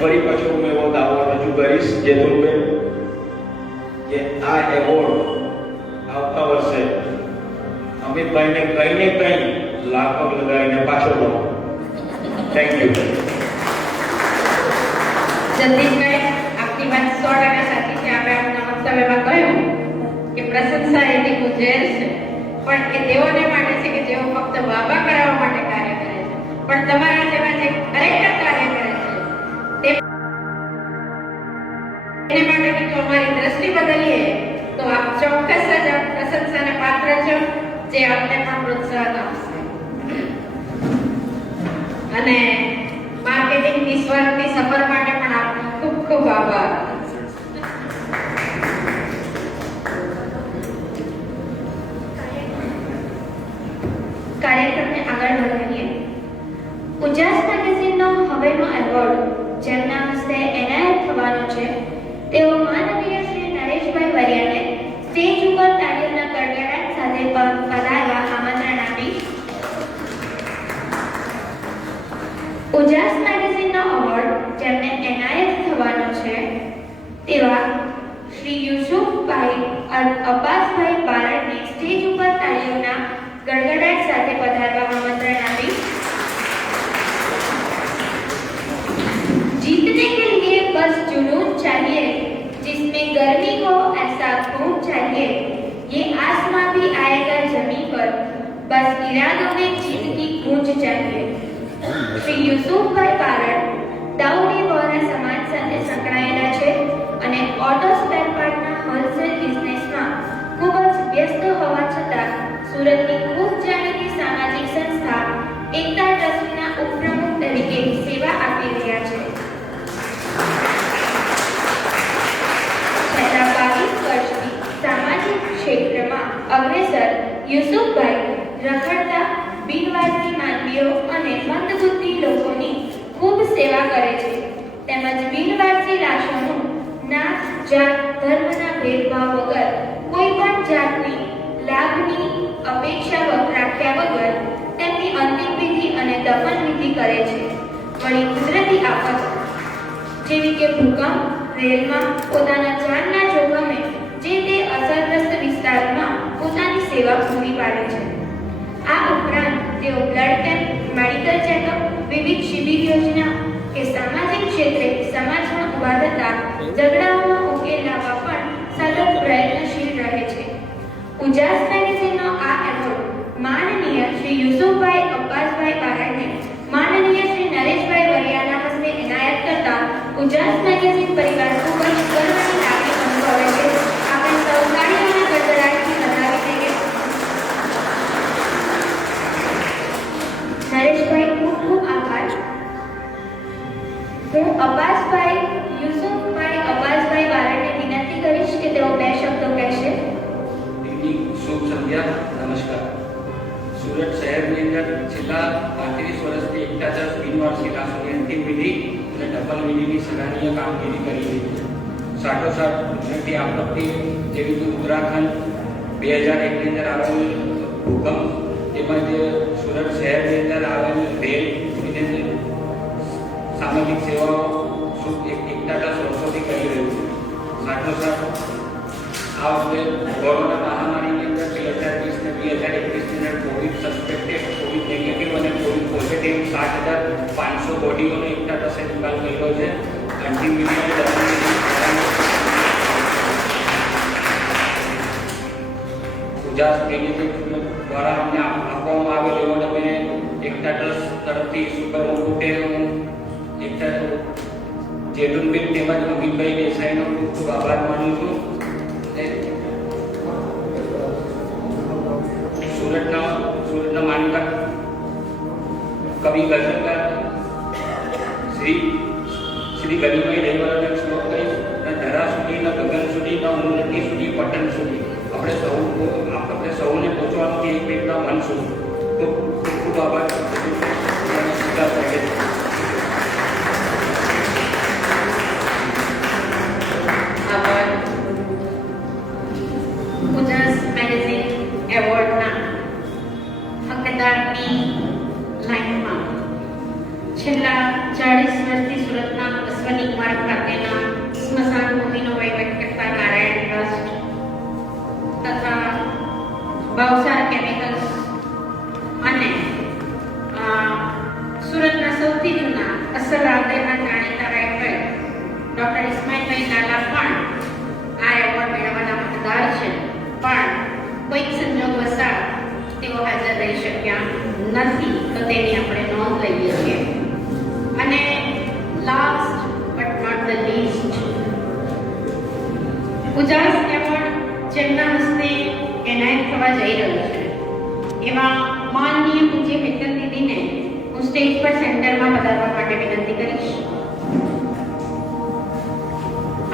ફરી પાછો હું એવો દાવો રજૂ કરીશ જેતુલબેન કે આ એવોર્ડ આવતા વર્ષે અમિતભાઈને કંઈ ને કંઈ લાભ લગાવીને પાછો લો. Thank you. જગદીશભાઈ, આપની વાત 100% સાચી છે. આપણે આપણા વક્તવ્યમાં કહ્યું કે પ્રશંસા એની ગુંજેર છે, પણ એ તેઓને માટે છે કે જેઓ ફક્ત વાહવા કરાવવા માટે કાર્ય કરે છે, પણ તમારા જેવા જે ખરેખર કાર્ય કરે છે એને માટેની જો અમારી દ્રષ્ટિ બદલીએ તો આપ ચોક્કસ જ આપ પ્રશંસાને પાત્ર છો, જે આપને પણ પ્રોત્સાહન આપશે. અને માર્કેટિંગની સ્વર્ગની સફર માટે પણ આપનો ખૂબ ખૂબ આભાર. કાર્યક્રમને આગળ વધારીએ. ઉજાસ મેગેઝિનનો હવેનો એવોર્ડ જેમના હસ્તે એનાયત થવાનો છે તેઓ માનનીય શ્રી નરેશભાઈ વરિયાને સ્ટેજ ઉપર તાળીઓના ગડગડાટ સાથે પધારવા આમંત્રણ આપી. ઉજાસ મેગેઝિનનો એવોર્ડ જેમને એનાયત થવાનો છે તેવા શ્રી યુસુફભાઈ અબ્બાસભાઈ બારડને સ્ટેજ ઉપર તાળીઓના गड़गड़ाहट साथे पधारवा आमंत्रण आपी. जीतने के लिए बस जुनून चाहिए, जिसमें गर्मी हो ऐसा खून चाहिए, ये आसमां भी आएगा जमीन पर, बस इरादों में जीत की गूंज चाहिए. श्री યુસુફભાઈ બારડ દાઉદી બોરા સમાજ સાથે સંકળાયેલા છે અને ઓટો સ્પેર પાર્ટના હોલસેલ બિઝનેસમાં ખૂબ જ વ્યસ્ત હોવા છતાં સુરતની ખૂબ જાણીતી સામાજિક સંસ્થા એકતા ટ્રસ્ટના ઉપપ્રમુખ તરીકે સેવા આપી રહ્યા છે. છેલ્લા 22 વર્ષથી સામાજિક ક્ષેત્રમાં અગ્રેસર યુસુફભાઈ રખડતા બિનવારસી માનવીઓ અને મંદબુદ્ધિ લોકોની ખૂબ સેવા કરે છે, તેમજ બિનવારસી લાશોનું નાત, જાત, ધર્મના ભેદભાવ વગર કોઈ પણ જાતની લાભની અપેક્ષા રાખ્યા વગર તેમની અંતિમ વિધિ અને દફન વિધિ કરે છે. વળી કુદરતી આફત જેવી કે ભૂકંપ, રેલમાં પોતાના જાનના જોખમે જે તે અસરગ્રસ્ત વિસ્તારમાં પોતાની સેવા પૂરી પાડે છે. આ ઉપરાંત તેઓ બ્લડ કેમ્પ, મેડિકલ ચેકઅપ, વિવિધ શિબિર યોજના કે સામાજિક ક્ષેત્રે સમાજમાં ઉભા થતા ઝઘડાઓનો ઉકેલ લાવવા પણ સતત પ્રયત્નશીલ રહે છે. ઉજાસ મેગેઝિનનો આ એવોર્ડ માનનીય શ્રી યુસુફભાઈ અબ્બાસભાઈ બારડને માનનીય શ્રી નરેશભાઈ વરિયાના હસ્તે એનાયત કરતા ઉજાસ મેગેઝિન પરિવાર ખૂબ જ ગર્વની લાગણી અનુભવે છે. આપણે સૌ તાળીઓના ગડગડાટથી વધાવી દઈએ. નરેશભાઈ, ખૂબ ખૂબ આભાર. હું યુસુફભાઈ અબ્બાસભાઈ બારડને વિનંતી કરીશ કે તેઓ 2 શબ્દો કહેશે. શુભ સંધ્યા, નમસ્કાર. સુરત શહેરની અંદર છેલ્લા 35 વર્ષથી એકતા ટ્રસ્ટ બિનવારસી લાશોની અંતિમ વિધિ અને દફન વિધિની સરાહનીય કામગીરી કરી રહી છે. સાથોસાથ કુદરતી આપત્તિ જેવી કે ઉત્તરાખંડ 2001ની અંદર આવેલ ભૂકંપ તેમજ સુરત શહેરની અંદર આવેલ રેલ વિવિધ સામાજિક સેવાઓ એકતા ટ્રસ્ટ વર્ષોથી કરી રહ્યું છે. સાથોસાથ આ વખતે કોરોના મહામારીની અંદર 2020 ને 2021ની અંદર કોવિડ સસ્પેક્ટેડ, કોવિડ નેગેટિવ અને કોવિડ પોઝિટિવ 7,500 બોડીઓનો એકતા ટ્રસ્ટે નિકાલ કર્યો છે. અંતિમ વિધિ ઉજાસ મેગેઝિન દ્વારા અમને આપવામાં આવેલ એવોર્ડ અમે એકતા ટ્રસ્ટ તરફથી સુપર મુકુટે એકતા જેલુનબેન તેમજ અમિતભાઈ દેસાઈનો ખૂબ ખૂબ આભાર માનું છું. સુરતના માનીતા કવિ ગઝલકાર શ્રી ગલીભાઈ રેવરાને શ્લોક કહીશ અને ધરા સુધીના ગગન સુધીના ઉન્નતિ સુધી પતન સુધી આપણે સૌને પહોંચવાનું છે એક એકના મન સુધી. ખૂબ ખૂબ આભાર. ઉજાસ મેગેઝિન એવોર્ડના હકદારની લાઈનમાં છેલ્લા 40 વર્ષથી સુરતના અશ્વની માર્ગ ખાતેના સ્મશાન ભૂમિનો વહીવટ કરતા નારાયણ ટ્રસ્ટ તથા ભાવસાર કેમિકલ્સ અને સુરતના સૌથી જૂના અસલ રાવદેરના જાણીતા રાઇટર ડૉક્ટર ઇસ્માઇલભાઈ નાલા પણ આ એવોર્ડ મેળવવાના હકદાર છે, પણ કોઈક સંજોગવશાત તેઓ હાજર રહી શક્યા નથી, તો તેની આપણે નોંધ લઈએ છીએ. અને last but not the least, Ujas award જેમના હસ્તે એનાયત થવા જઈ રહ્યો છે એવા માનનીય પૂજ્ય હેતલ દીદીને હું સ્ટેજ પર સેન્ટરમાં પધારવા માટે વિનંતી કરીશ.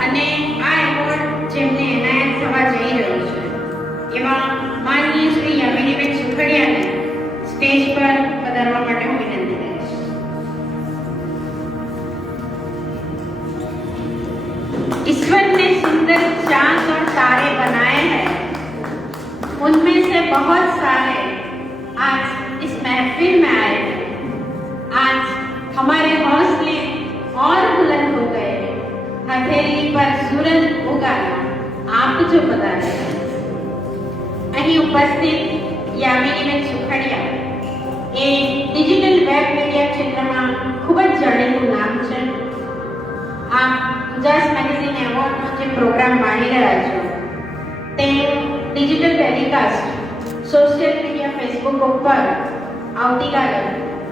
અને આ એવોર્ડ જેમને એનાયત થવા જઈ રહ્યો છે એવા માનનીય શ્રી યામિનીબેન સુખડિયાને સ્ટેજ પર પધારવા માટે હું વિનંતી કરીશ. ईश्वर ने सुंदर चांद और तारे बनाए हैं, उनमें से बहुत सारे आज इस महफिल में आए हैं. आज हमारे हौसले और बुलंद हो गए हैं. हथेली पर सूरज उगाया आप जो पधारे. અહીં ઉપસ્થિત યામિનીબેન સુખડિયા એ ડિજિટલ વેબ મીડિયા ક્ષેત્રમાં ખૂબ જ જાણીતું નામ છે. આ ઉજાસ મેગેઝિન એવોર્ડનો જે પ્રોગ્રામ માણી રહ્યા છો તેનું digital telecast social media Facebook ઉપર આવતીકાલે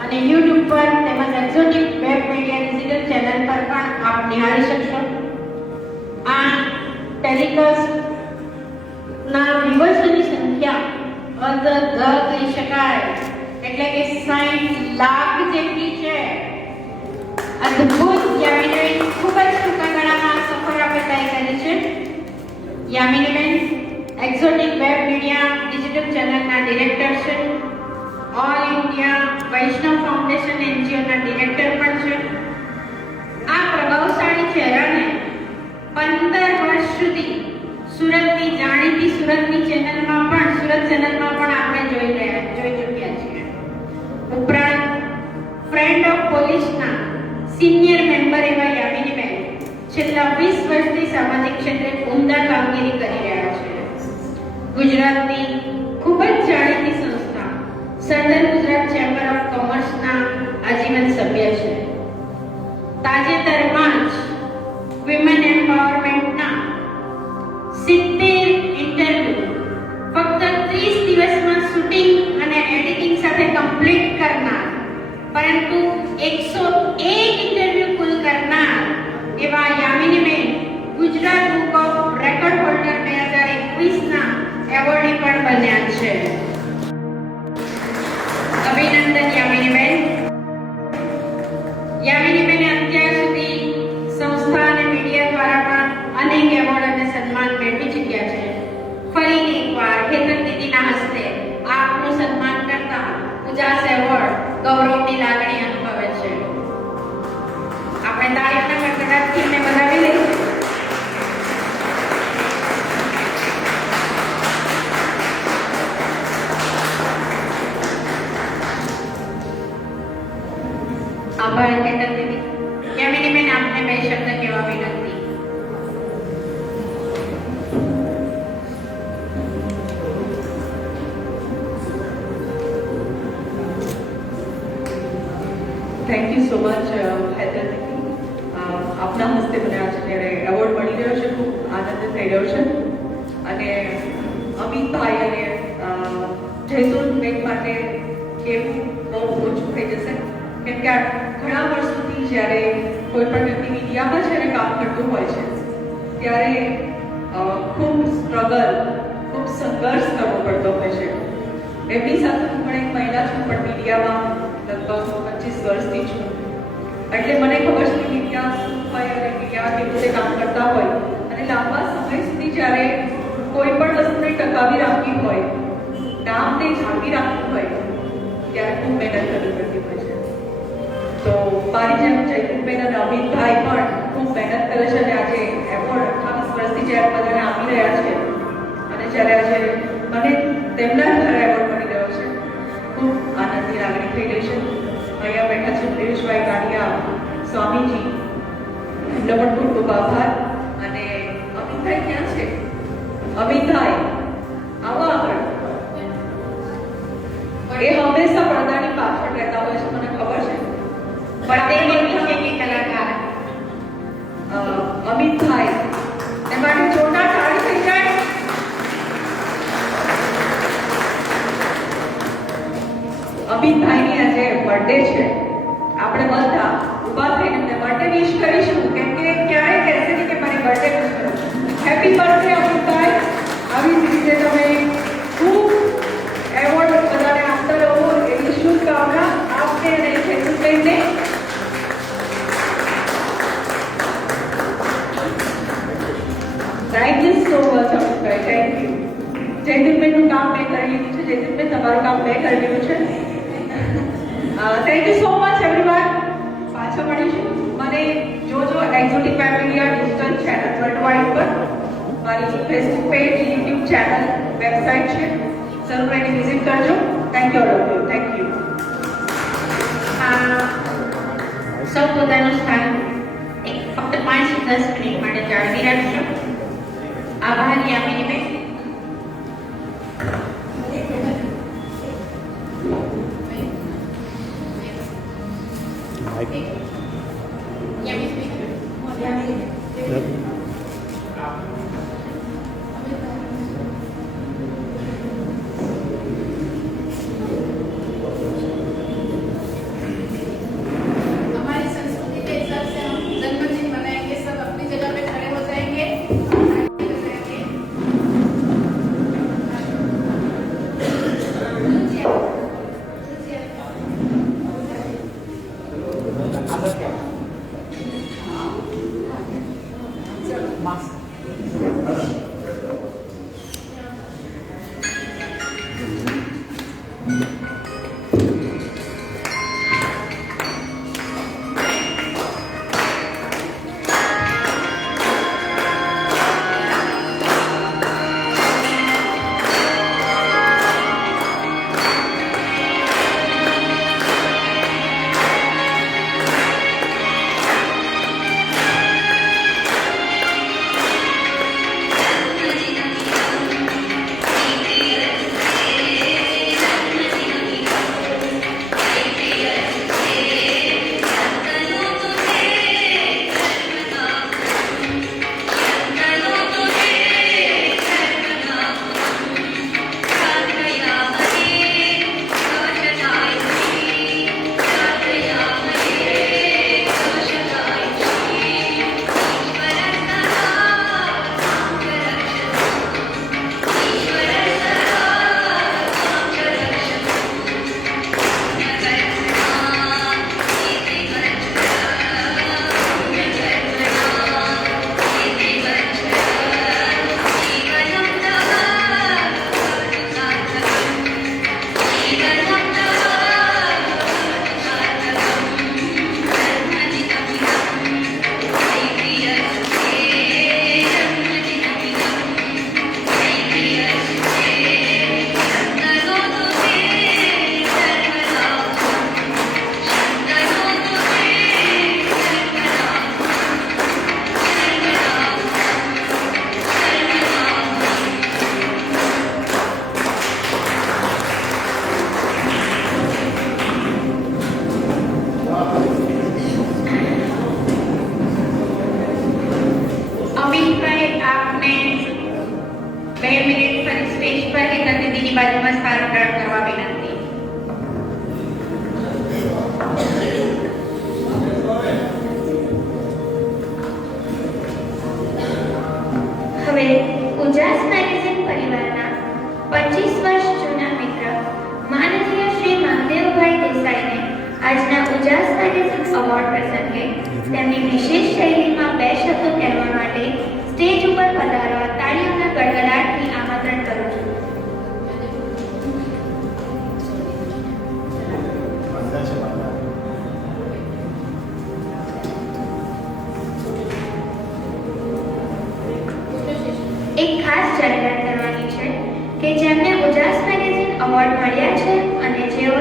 અને યુટ્યુબ પર તેમજ exotic web media digital channel પર પણ આપ નિહાળી શકશો. આ ટેલિકાસ્ટના વ્યુઅર્સની સંખ્યા કહી શકાય એટલે કે 60 લાખ જેટલી છે. અદ્ભુત યામિનીબેન ખૂબ જ ટૂંકા ગાળામાં સફર આપણે તય કરી છે. યામિનીબેન એક્ઝોટિક વેબ મીડિયા ડિજિટલ ચેનલના ડિરેક્ટર છે. ઓલ ઇન્ડિયા વૈષ્ણવ ફાઉન્ડેશન એનજીઓના ડિરેક્ટર પણ છે. આ પ્રભાવશાળી ચહેરાને 15 વર્ષ સુધી સુરતની જાણીતી સુરતની ચેનલમાં પણ આપણે જોઈ ચૂક્યા છીએ. ઉપરાંત ફ્રેન્ડ ઓફ પોલીસના સિનિયર મેમ્બર એવા યામિનીબેન છેલ્લા 20 વર્ષથી સામાજિક ક્ષેત્રે ઉમદા કામગીરી કરી રહ્યા છે. ગુજરાતની ખૂબ જ જાણીતી સંસ્થા સધર્ન ગુજરાત ચેમ્બર ઓફ કોમર્સના આજીવન સભ્ય છે. તાજેતરમાં જ વિમેન એમ્પાવરમેન્ટના 70 ઇન્ટરવ્યુ ફક્ત 30 દિવસમાં શૂટિંગ અને એડિટિંગ સાથે કમ્પ્લીટ કરનાર, પરંતુ 101 ઇન્ટરવ્યુ કુલ કરનાર એવા Yaminiben Gujarat book of record holder 2021ના એવોર્ડી પણ બન્યા છે. અભિનંદન યામિનીબેન. યામિનીબેને અત્યાર સુધી સંસ્થા અને મીડિયા દ્વારા પણ અનેક એવોર્ડ અને સન્માન મેળવી ચૂક્યા છે. ફરી એકવાર હેતલ દીદીના હસ્તે આપનું સન્માન કરતા ઉજાસ એવોર્ડ ગૌરવની લાગણી અનુભવે છે. આપણે તારીખના કડકડાટથી એમને વધાવી લઈશું. આભાર હેતલ દીદી. યામિનીબેન આપને 2 શબ્દ કહેવા વિનંતી. Thank you so much Hetal દીદી. આપના હસ્તે મને આજે જ્યારે એવોર્ડ મળી રહ્યો છે ખૂબ આનંદ થઈ રહ્યો છે. અને અમિતભાઈ અને જયસુલબેન માટે કહેવું બહુ ઓછું થઈ જશે, કેમ કે ઘણા વર્ષોથી જ્યારે કોઈ પણ વ્યક્તિ મીડિયામાં જ્યારે કામ કરતું હોય છે ત્યારે ખૂબ સ્ટ્રગલ, ખૂબ સંઘર્ષ કરવો પડતો હોય છે. એમની સાથે હું પણ એક મહિલા છું, પણ મીડિયામાં લગભગ 25 વર્ષથી છું. એટલે મને ખબર છે કે મીડિયા શું હોય અને મીડિયા કેવી રીતે કામ કરતા હોય, અને લાંબા સમય સુધી જ્યારે કોઈ પણ વસ્તુને ટકાવી રાખવી હોય, નામને જાળવી રાખવું હોય, ત્યારે ખૂબ મહેનત કરવી પડતી હોય છે. તો મારી જેમ જયકુલબેન અને અમિતભાઈ પણ ખૂબ મહેનત કરે છે અને આજે એવોર્ડ 28 વર્ષથી જ્યારે બધાને આપી રહ્યા છે અને જ્યારે આજે મને તેમના દ્વારા એવોર્ડ મળી રહ્યો છે, ખૂબ આનંદની લાગણી થઈ રહી છે. અહીંયા બેઠા છે દિનેશભાઈ કાડિયા સ્વામીજી, એમનો પણ ખૂબ ખૂબ આભાર. અને અમિતભાઈ ક્યાં છે? અમિતભાઈ આવો આગળ. એ હંમેશા પડદાની પાછળ રહેતા હોય છે, મને ખબર છે. પણ તે કલાકાર અમિતભાઈની આજે બર્થડે છે. આપણે બધા ઊભા થઈને એમને બર્થડે વિશ કરીશું, કેમ કે ક્યારેય કહેશે નહીં કે મારી બર્થડે વિશ કરો. Happy birthday Amitbhai. આવી જ રીતે તમે ખૂબ એવોર્ડ બધાને આપતા રહો એવી શુભકામના આપને અને ચેતનભાઈને. Thank you so much Amitbhai, thank you. જયદીપભાઈનું કામ મેં કરી લીધું છે. જયદીપભાઈ તમારું કામ મેં કરી લીધું છે. Thank you so much everyone. પાછા મળીશું. મને જોજો exotic family digital channel world wide પર, મારી Facebook page, YouTube channel, website છે, જરૂર એને વિઝિટ કરજો. Thank you all of you. Thank you. સૌ પોતાનું સ્થાન ફક્ત 5-10 મિનિટ માટે જાળવી રાખજો. આભાર યામિનીબેન. हमारी संस्कृति के हिसाब से हम जन्मदिन मनाएंगे, सब अपनी जगह पे खड़े हो जाएंगे. બાજુમાં સ્થાન કરવા વિનંતી. હવે ઉજાસ મેગેઝિન પરિવારના 25 વર્ષ જૂના મિત્ર માનનીય શ્રી માંગદેવભાઈ દેસાઈને આજના ઉજાસ મેગેઝિન અવોર્ડ પ્રસંગે તેમની વિશેષ શૈલીમાં 2 શબ્દો કહેવા માટે સ્ટેજ ઉપર પધારવા તાળીઓના ગડગડાટથી આમંત્રણ કરું છું. એક ખાસ જાહેરાત કરવાની છે કે જેમને ઉજાસ મેગેઝિન અવોર્ડ મળ્યા છે અને જેઓ